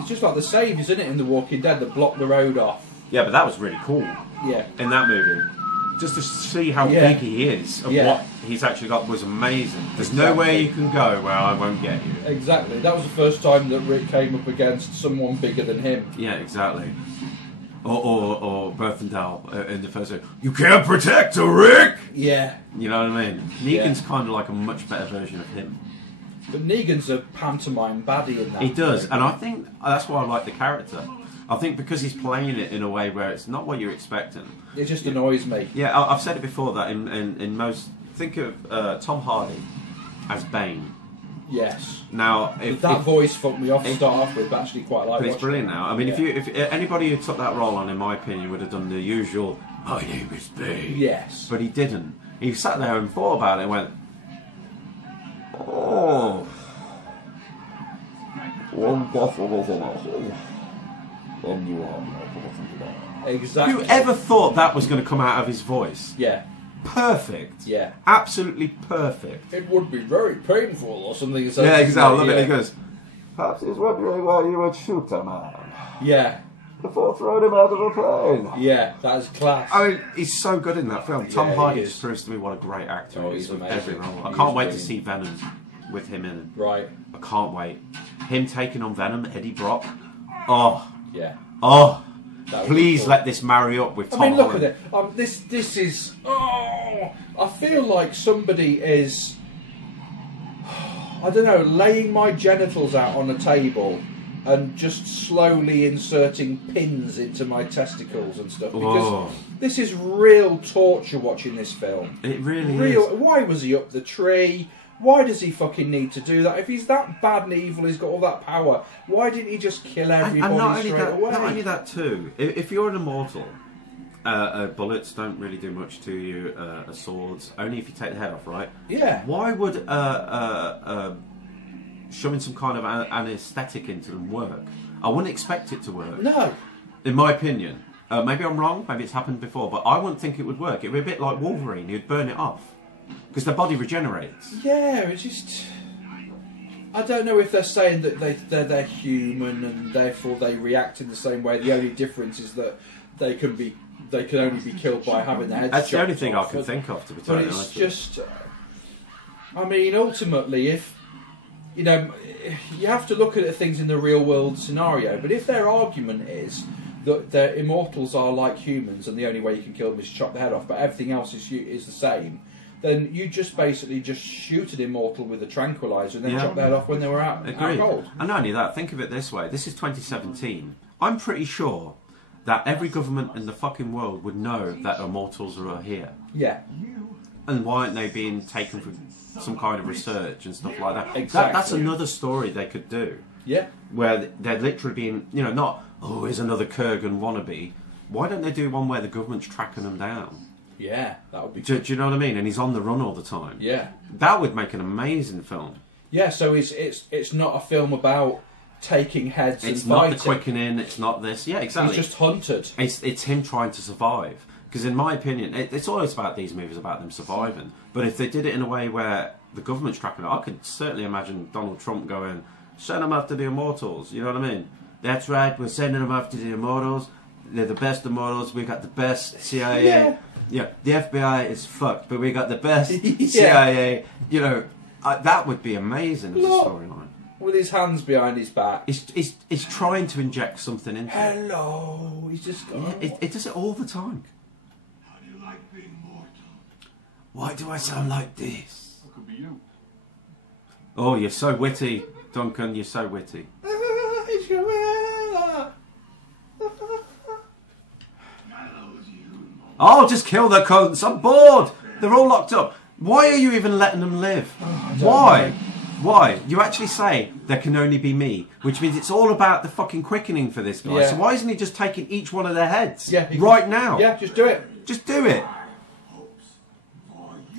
It's just like the saviors, isn't it, in The Walking Dead that block the road off. Yeah, but that was really cool Yeah. in that movie. Just to see how Yeah. big he is and Yeah. what he's actually got was amazing. There's nowhere you can go where I won't get you. Exactly. That was the first time that Rick came up against someone bigger than him. Yeah, exactly. Or Berthendale in the first one. You can't protect a Rick! Yeah. You know what I mean? Negan's kind of like a much better version of him. But Negan's a pantomime baddie in that. He does, and I think that's why I like the character. I think because he's playing it in a way where it's not what you're expecting. It just annoys me. Yeah, I've said it before that in most... Think of Tom Hardy as Bane. Yes. Now, That voice fucked me off to start off with, but actually quite like But it's watching brilliant it. now. I mean, Yeah. if anybody who took that role on, in my opinion, would have done the usual, my name is Bane. Yes. But he didn't. He sat there and thought about it and went, oh... One vessel is enough. And you are Exactly. Who ever thought that was going to come out of his voice? Yeah. Perfect. Yeah. Absolutely perfect. It would be very painful or something. Yeah, exactly. I love it. Yeah. He goes, perhaps he's wondering why you would shoot a man Yeah. before throwing him out of a plane. Yeah. That is class. I mean, he's so good in that film. Tom Yeah, he Hardy is. just proves to me what a great actor Oh, he he's is with amazing. every role. I He can't is wait to brilliant. see Venom with him in it. Right. I can't wait. Him taking on Venom, Eddie Brock. Oh, Yeah. oh. That would be Please cool. let this marry up with Tom I mean, look Holland. at it. This is. Oh, I feel like somebody is. I don't know, laying my genitals out on a table and just slowly inserting pins into my testicles and stuff. Because Oh. this is real torture watching this film. It really Real. is. Why was he up the tree? Why does he fucking need to do that? If he's that bad and evil, he's got all that power. Why didn't he just kill everybody And not only straight that, away? not only that too. If you're an immortal, bullets don't really do much to you. Swords, only if you take the head off, right? Yeah. Why would shoving some kind of anaesthetic into them work? I wouldn't expect it to work. No. In my opinion, maybe I'm wrong. Maybe it's happened before, but I wouldn't think it would work. It would be a bit like Wolverine. He'd burn it off because their body regenerates. Yeah, it's just. I don't know if they're saying that they're human and therefore they react in the same way. The only difference is that they can only be killed by having their heads That's the chopped only thing I off. can think of, to be But totally it's honest with you. just. I mean, ultimately, if you have to look at things in the real world scenario. But if their argument is that their immortals are like humans and the only way you can kill them is chop the head off, but everything else is the same, then you just basically just shoot an immortal with a tranquilizer and then Yeah. chop their head off when they were out Agreed. cold. And not only that, think of it this way. This is 2017. I'm pretty sure that every government in the fucking world would know that immortals are here. Yeah, And why aren't they being taken for some kind of research and stuff like that? Exactly. That's another story they could do. yeah, Where they're literally being, not, oh, here's another Kurgan wannabe. Why don't they do one where the government's tracking them down? yeah. That would be. Do you know what I mean? And he's on the run all the time. Yeah, That would make an amazing film. yeah. So it's not a film about taking heads It's and not fighting. the quickening, it's not this. Yeah, exactly. He's just hunted. It's him trying to survive. Because in my opinion, it's always about these movies, about them surviving. But if they did it in a way where the government's tracking it, I could certainly imagine Donald Trump going, send them after the Immortals. You know what I mean? That's right, we're sending them after the Immortals. they're the best of models. We got the best CIA. Yeah, the FBI is fucked, but we got the best CIA. You know, that would be amazing as a storyline. With his hands behind his back. He's trying to inject something into it. Hello. He's just gone. It does it all the time. How do you like being mortal? Why do I sound like this? That could be you. Oh, you're so witty, Duncan. You're so witty. Oh, just kill the cunts. I'm bored. They're all locked up. Why are you even letting them live? Why? Why? You actually say there can only be me, which means it's all about the fucking quickening for this guy. Yeah. So why isn't he just taking each one of their heads? Yeah, right now. Yeah, just do it. Just do it.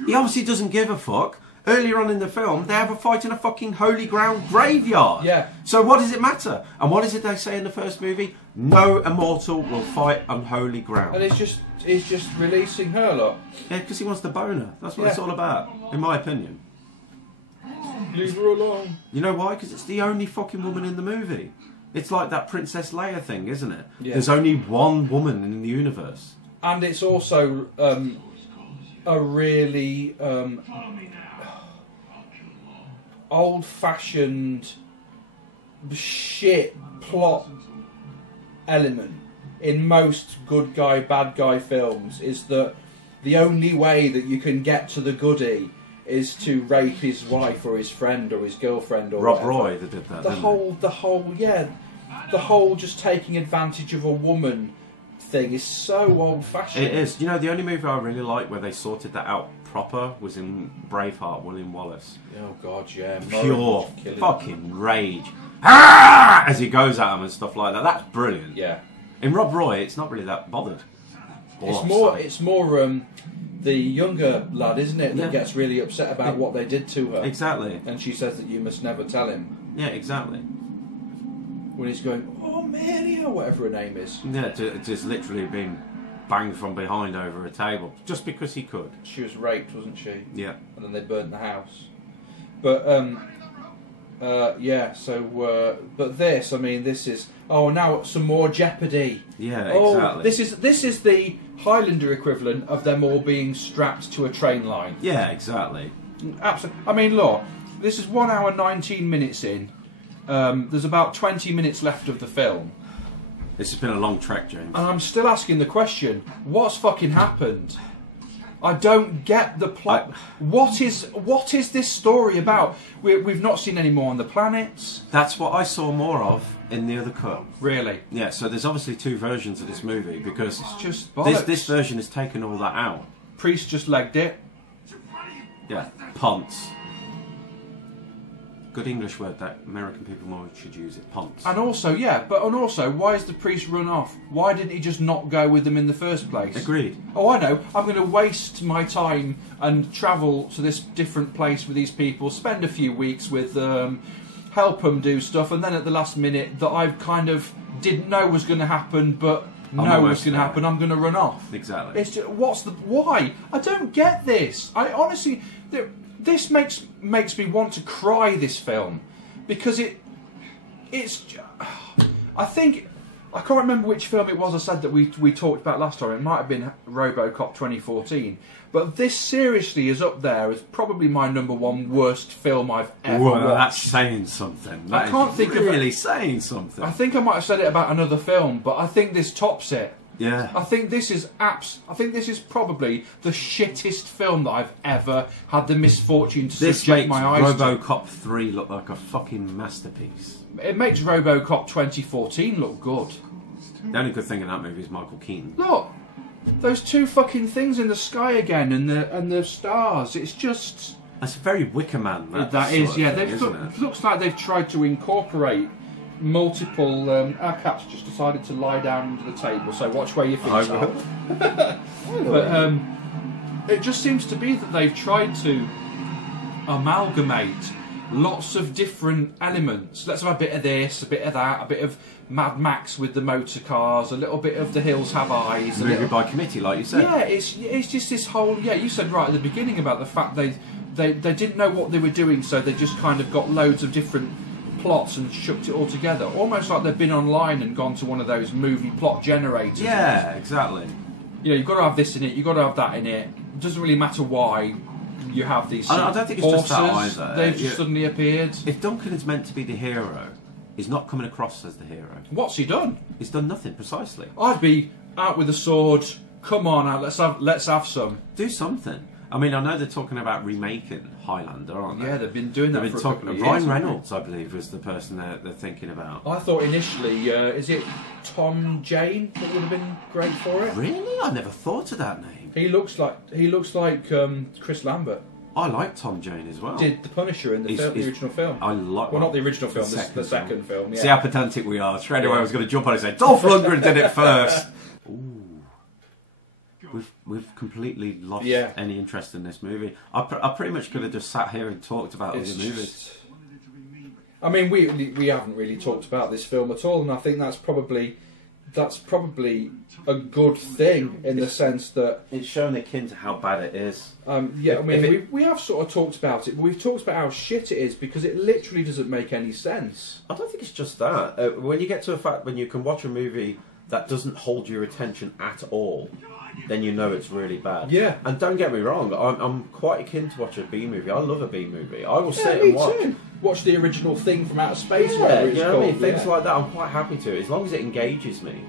He obviously doesn't give a fuck. Earlier on in the film, they have a fight in a fucking holy ground graveyard. Yeah. So what does it matter? And what is it they say in the first movie? No immortal will fight on holy ground. And he's just releasing her, look. Yeah, because he wants the boner. That's what it's all about, in my opinion. Leave her alone. You know why? Because it's the only fucking woman in the movie. It's like that Princess Leia thing, isn't it? Yeah. There's only one woman in the universe. And it's also a really old-fashioned shit plot element in most good guy, bad guy films is that the only way that you can get to the goodie is to rape his wife or his friend or his girlfriend or Rob whatever. Roy that did that. The whole just taking advantage of a woman thing is so old-fashioned. It is. You know, the only movie I really like where they sorted that out proper was in Braveheart, William Wallace. Oh God, yeah. Pure fucking rage. Ah! As he goes at him and stuff like that. That's brilliant. Yeah. In Rob Roy, it's not really that bothered. It's more the younger lad, isn't it, that Yeah. gets really upset about what they did to her. Exactly. And she says that you must never tell him. Yeah, exactly. When he's going, oh Mary, or whatever her name is. Yeah, just literally being banged from behind over a table just because he could. She was raped, wasn't she? Yeah. And then they burnt the house. But yeah. So, but this, I mean, this is now some more Jeopardy. Yeah, Oh, exactly. this is the Highlander equivalent of them all being strapped to a train line. Yeah, exactly. Absolutely. I mean, look, this is 1 hour 19 minutes in. There's about 20 minutes left of the film. This has been a long trek, James. And I'm still asking the question, what's fucking happened? I don't get the plot. What is this story about? We've not seen any more on the planets. That's what I saw more of in the other cut. Really? Yeah, so there's obviously two versions of this movie because It's just bollocks. this version has taken all that out. Priest just legged it. Yeah, ponce. Good English word that American people more should use it, ponce. And also, why is the priest run off? Why didn't he just not go with them in the first place? Agreed. Oh, I know. I'm going to waste my time and travel to this different place with these people, spend a few weeks with them, help them do stuff, and then at the last minute that I kind of didn't know was going to happen, but know was going to happen, I'm going to run off. Exactly. It's just, why? I don't get this. I honestly, this makes me want to cry. This film, because it's. I think I can't remember which film it was. I said that we talked about last time. It might have been RoboCop 2014. But this seriously is up there as probably my #1 worst film I've ever watched. That's saying something. That I can't is think really of saying something. I think I might have said it about another film, but I think this tops it. Yeah. I think this is probably the shittest film that I've ever had the misfortune to This subject makes my eyes to. RoboCop 3 look like a fucking masterpiece. It makes RoboCop 2014 look good. The only good thing in that movie is Michael Keaton. Look, those two fucking things in the sky again, and the stars. It's just That's a very Wicker Man. that is, yeah. Isn't it? Looks like they've tried to incorporate multiple. Our cat's just decided to lie down under the table, so watch where your feet I are. But it just seems to be that they've tried to amalgamate lots of different elements. Let's have a bit of this, a bit of that, a bit of Mad Max with the motor cars, a little bit of The Hills Have Eyes. Movie by committee, like you said. Yeah, it's just this whole. Yeah, you said right at the beginning about the fact they didn't know what they were doing, so they just kind of got loads of different plots and chucked it all together, almost like they've been online and gone to one of those movie plot generators. Yeah, exactly. You know, you've got to have this in it, you've got to have that in it. It doesn't really matter why you have these I don't think it's horses. just that either. They've just suddenly appeared. If Duncan is meant to be the hero, he's not coming across as the hero. What's he done? He's done nothing, precisely. I'd be out with a sword. Come on, out, let's have some. Do something. I mean, I know they're talking about remaking Highlander, aren't they? Yeah, they've been doing that for a couple of years. Ryan Reynolds, I believe, was the person they're thinking about. I thought initially, is it Tom Jane that would have been great for it? Really? I never thought of that name. He looks like Chris Lambert. I like Tom Jane as well. Did the Punisher in the original film? I like. Well, not the original film. The second film. Yeah. See how pedantic we are. Straight away, I was going to jump on and say Dolph Lundgren did it first. Ooh. We've completely lost any interest in this movie. I pretty much could have just sat here and talked about other movies. I mean, we haven't really talked about this film at all, and I think that's probably a good thing in the sense that it's shown akin to how bad it is. Yeah, I mean, we have sort of talked about it, but we've talked about how shit it is because it literally doesn't make any sense. I don't think it's just that. When you get to a fact when you can watch a movie that doesn't hold your attention at all, then you know it's really bad. Yeah. And don't get me wrong, I'm quite akin to watch a B movie. I love a B movie. I will sit me and watch. Too. Watch the original Thing from Outer Space. Yeah, It's you know called. what I mean? Things like that, I'm quite happy to. As long as it engages me,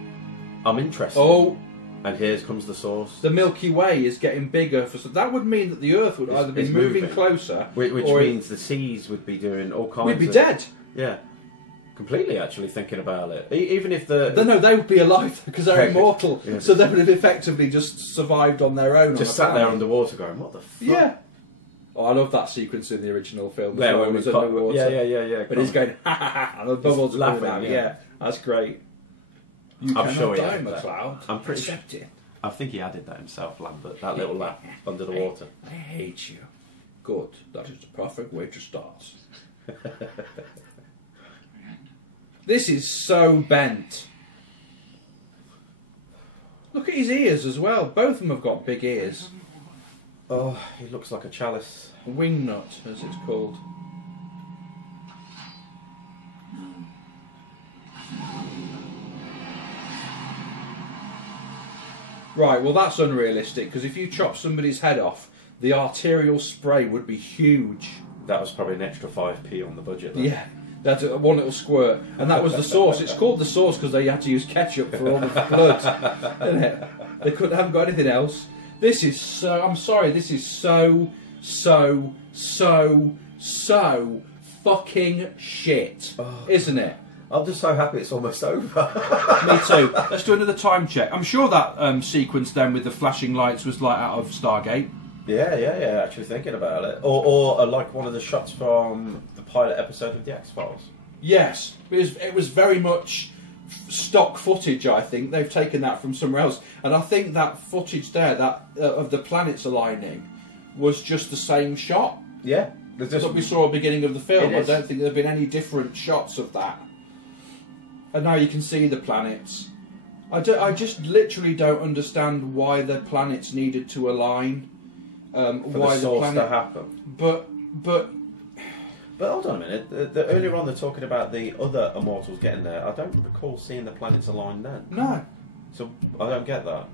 I'm interested. Oh. And here comes the source. The Milky Way is getting bigger. That would mean that the Earth would either be moving closer, which or means the seas would be doing all kinds. We'd be dead. Yeah, completely. Actually, thinking about it, even if the no, they would be alive because they're immortal. Yeah. So they would have effectively just survived on their own. Just sat there underwater, going, "What the fuck?" Yeah. Oh, I love that sequence in the original film. Yeah, when he's underwater. Yeah. But he's going, ha ha ha, and the bubbles laughing out. Yeah, that's great. I'm sure he die, added that. McLeod. I'm pretty sure. I think he added that himself, Lambert. That little laugh under the water. I hate you. Good. That is the perfect way to start. This is so bent. Look at his ears as well. Both of them have got big ears. Oh, he looks like a chalice. Wingnut, as it's called. Right, well that's unrealistic, because if you chop somebody's head off, the arterial spray would be huge. That was probably an extra 5p on the budget then. Yeah, that's one little squirt. And that was the sauce. It's called the sauce because they had to use ketchup for all the blood. Isn't it? They haven't got anything else. This is so... I'm sorry, this is so fucking shit. Isn't it? I'm just so happy it's almost over. Me too. Let's do another time check. I'm sure that sequence then with the flashing lights was like out of Stargate. Yeah. Actually thinking about it, or like one of the shots from the pilot episode of the X-Files. Yes, it was very much stock footage. I think they've taken that from somewhere else, and I think that footage there, that of the planets aligning, was just the same shot. Yeah, that's what we saw at the beginning of the film. I don't think there have been any different shots of that. And now you can see the planets. I just literally don't understand why the planets needed to align. Why the planet to happen. But hold on a minute. Earlier on, they're talking about the other immortals getting there. I don't recall seeing the planets aligned then. No. So I don't get that.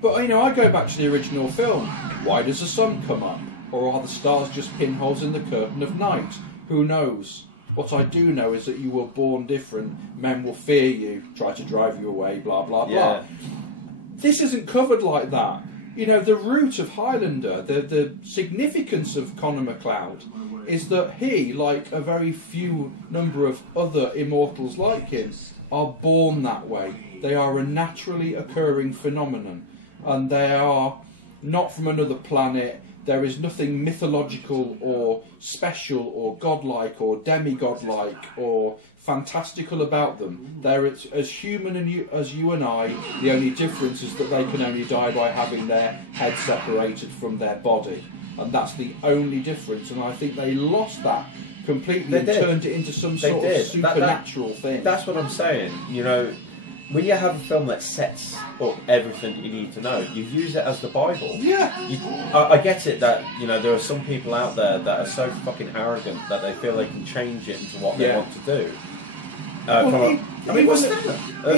But I go back to the original film. Why does the sun come up? Or are the stars just pinholes in the curtain of night? Who knows? What I do know is that you were born different. Men will fear you, try to drive you away, blah, blah, blah. Yeah. This isn't covered like that. You know, the root of Highlander, the significance of Connor MacLeod is that he, like a very few number of other immortals like him, are born that way. They are a naturally occurring phenomenon. And they are not from another planet. There is nothing mythological or special or godlike or demigod-like or fantastical about them. They're as human as you and I. The only difference is that they can only die by having their head separated from their body. And that's the only difference. And I think they lost that completely and turned it into some sort of supernatural thing. That's what I'm saying. You know, when you have a film that sets up everything you need to know, you use it as the Bible. Yeah. I get it that, you know, there are some people out there that are so fucking arrogant that they feel they can change it into what they want to do.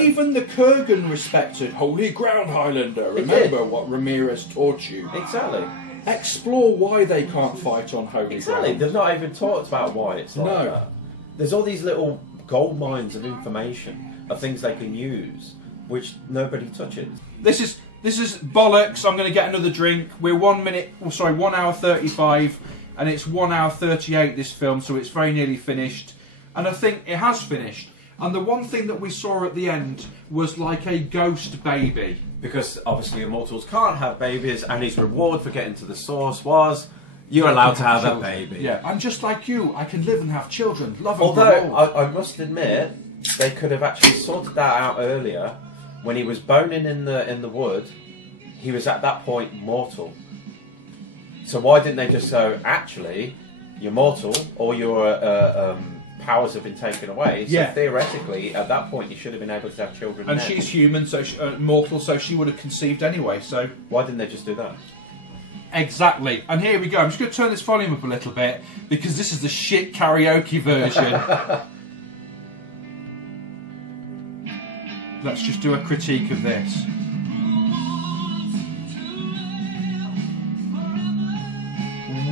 Even the Kurgan respected holy ground, Highlander. Remember what Ramirez taught you. Exactly. Explore why they can't fight on holy ground. They've not even talked about why it's like that. There's all these little gold mines of information, of things they can use, which nobody touches. This is bollocks. I'm going to get another drink. We're 1 hour 35, and it's 1 hour 38. This film, so it's very nearly finished, and I think it has finished. And the one thing that we saw at the end was like a ghost baby. Because obviously immortals can't have babies, and his reward for getting to the source was you're allowed to have a baby. Yeah, and just like you, I can live and have children. Love and Although grow old. I must admit, they could have actually sorted that out earlier. When he was boning in the wood, he was at that point mortal. So why didn't they just go, actually, you're mortal, or your powers have been taken away? So theoretically, at that point, you should have been able to have children. And then. she's human, so mortal, so she would have conceived anyway. So why didn't they just do that? Exactly. And here we go. I'm just going to turn this volume up a little bit because this is the shit karaoke version. Let's just do a critique of this.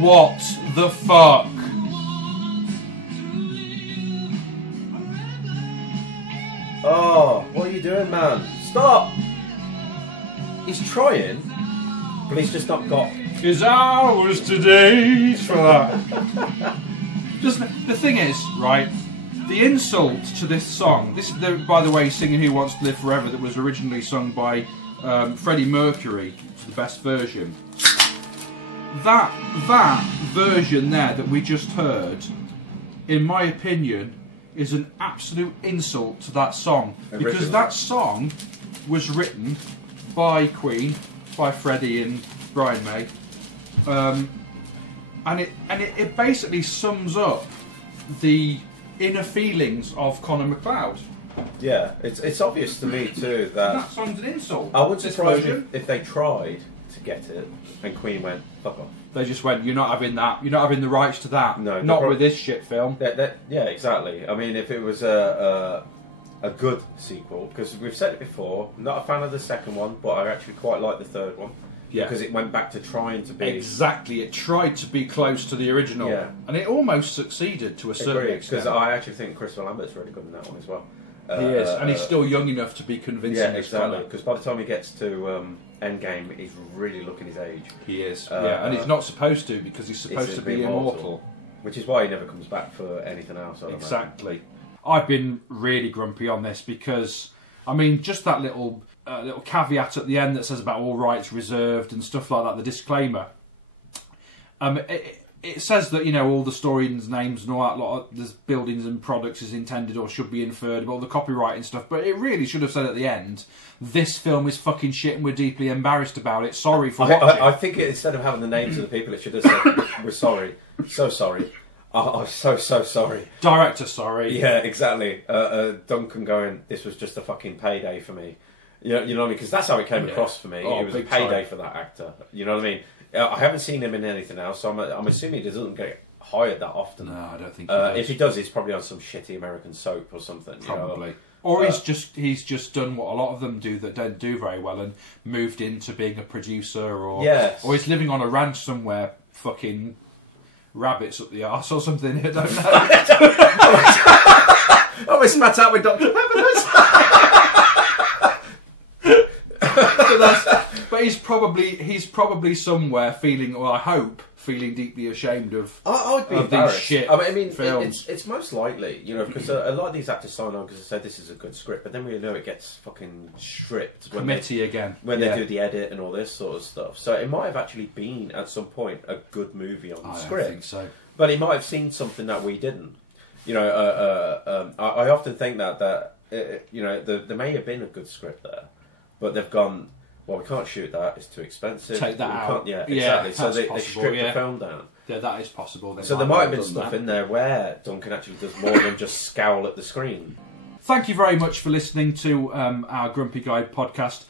What the fuck? Oh, what are you doing, man? Stop! He's trying, but he's just not got... Is ours today for that. Just the thing is, right? The insult to this song. This, by the way, singing "Who Wants to Live Forever" that was originally sung by Freddie Mercury, which is the best version. That version there that we just heard, in my opinion, is an absolute insult to that song because that song was written by Queen, by Freddie and Brian May. And it basically sums up the inner feelings of Conor McLeod. Yeah, it's obvious to me too that song's an insult. I wouldn't surprise me if they tried to get it and Queen went, fuck off. They just went, you're not having that. You're not having the rights to that. No, not with this shit film. Yeah, exactly. I mean, if it was a good sequel, because we've said it before, I'm not a fan of the second one, but I actually quite like the third one. Yeah. Because it went back to trying to be... Exactly, it tried to be close to the original. Yeah. And it almost succeeded to a certain extent. Because I actually think Christopher Lambert's really good in that one as well. He is, and he's still young enough to be convincing. Yeah, exactly. Because by the time he gets to Endgame, he's really looking his age. He is, yeah, and he's not supposed to because he's supposed to be immortal. Which is why he never comes back for anything else. Exactly. I've been really grumpy on this because, I mean, just that little caveat at the end that says about all rights reserved and stuff like that, the disclaimer. It says that, you know, all the stories, names and all that lot of the buildings and products is intended or should be inferred, about all the copyright and stuff, but it really should have said at the end, this film is fucking shit and we're deeply embarrassed about it, sorry for watching. I think instead of having the names of the people, it should have said, we're sorry, so sorry. I'm so sorry. Director, sorry. Yeah, exactly. Duncan going, this was just a fucking payday for me. You know what I mean? Because that's how it came across for me. It was a payday for that actor. You know what I mean? I haven't seen him in anything else, so I'm assuming he doesn't get hired that often. No, I don't think he does. If he does, it's probably on some shitty American soap or something. Probably. You know? Or he's just done what a lot of them do that don't do very well and moved into being a producer, or he's living on a ranch somewhere, fucking rabbits up the arse or something. I don't know. Oh, it's spat out with Dr. Pepper. But he's probably somewhere feeling, or I hope, feeling deeply ashamed of, I'd be of these shit I mean, films. It's most likely, you know, because a lot of these actors sign on because they said this is a good script, but then we know it gets fucking stripped when they do the edit and all this sort of stuff. So it might have actually been at some point a good movie on the script. I think so. But he might have seen something that we didn't. You know, I often think that you know, there may have been a good script there, but they've gone, well, we can't shoot that, it's too expensive. Take that out. Yeah, exactly. So they stripped the film down. Yeah, that is possible. So there might have been stuff in there where Duncan actually does more than just scowl at the screen. Thank you very much for listening to our Grumpy Guide podcast.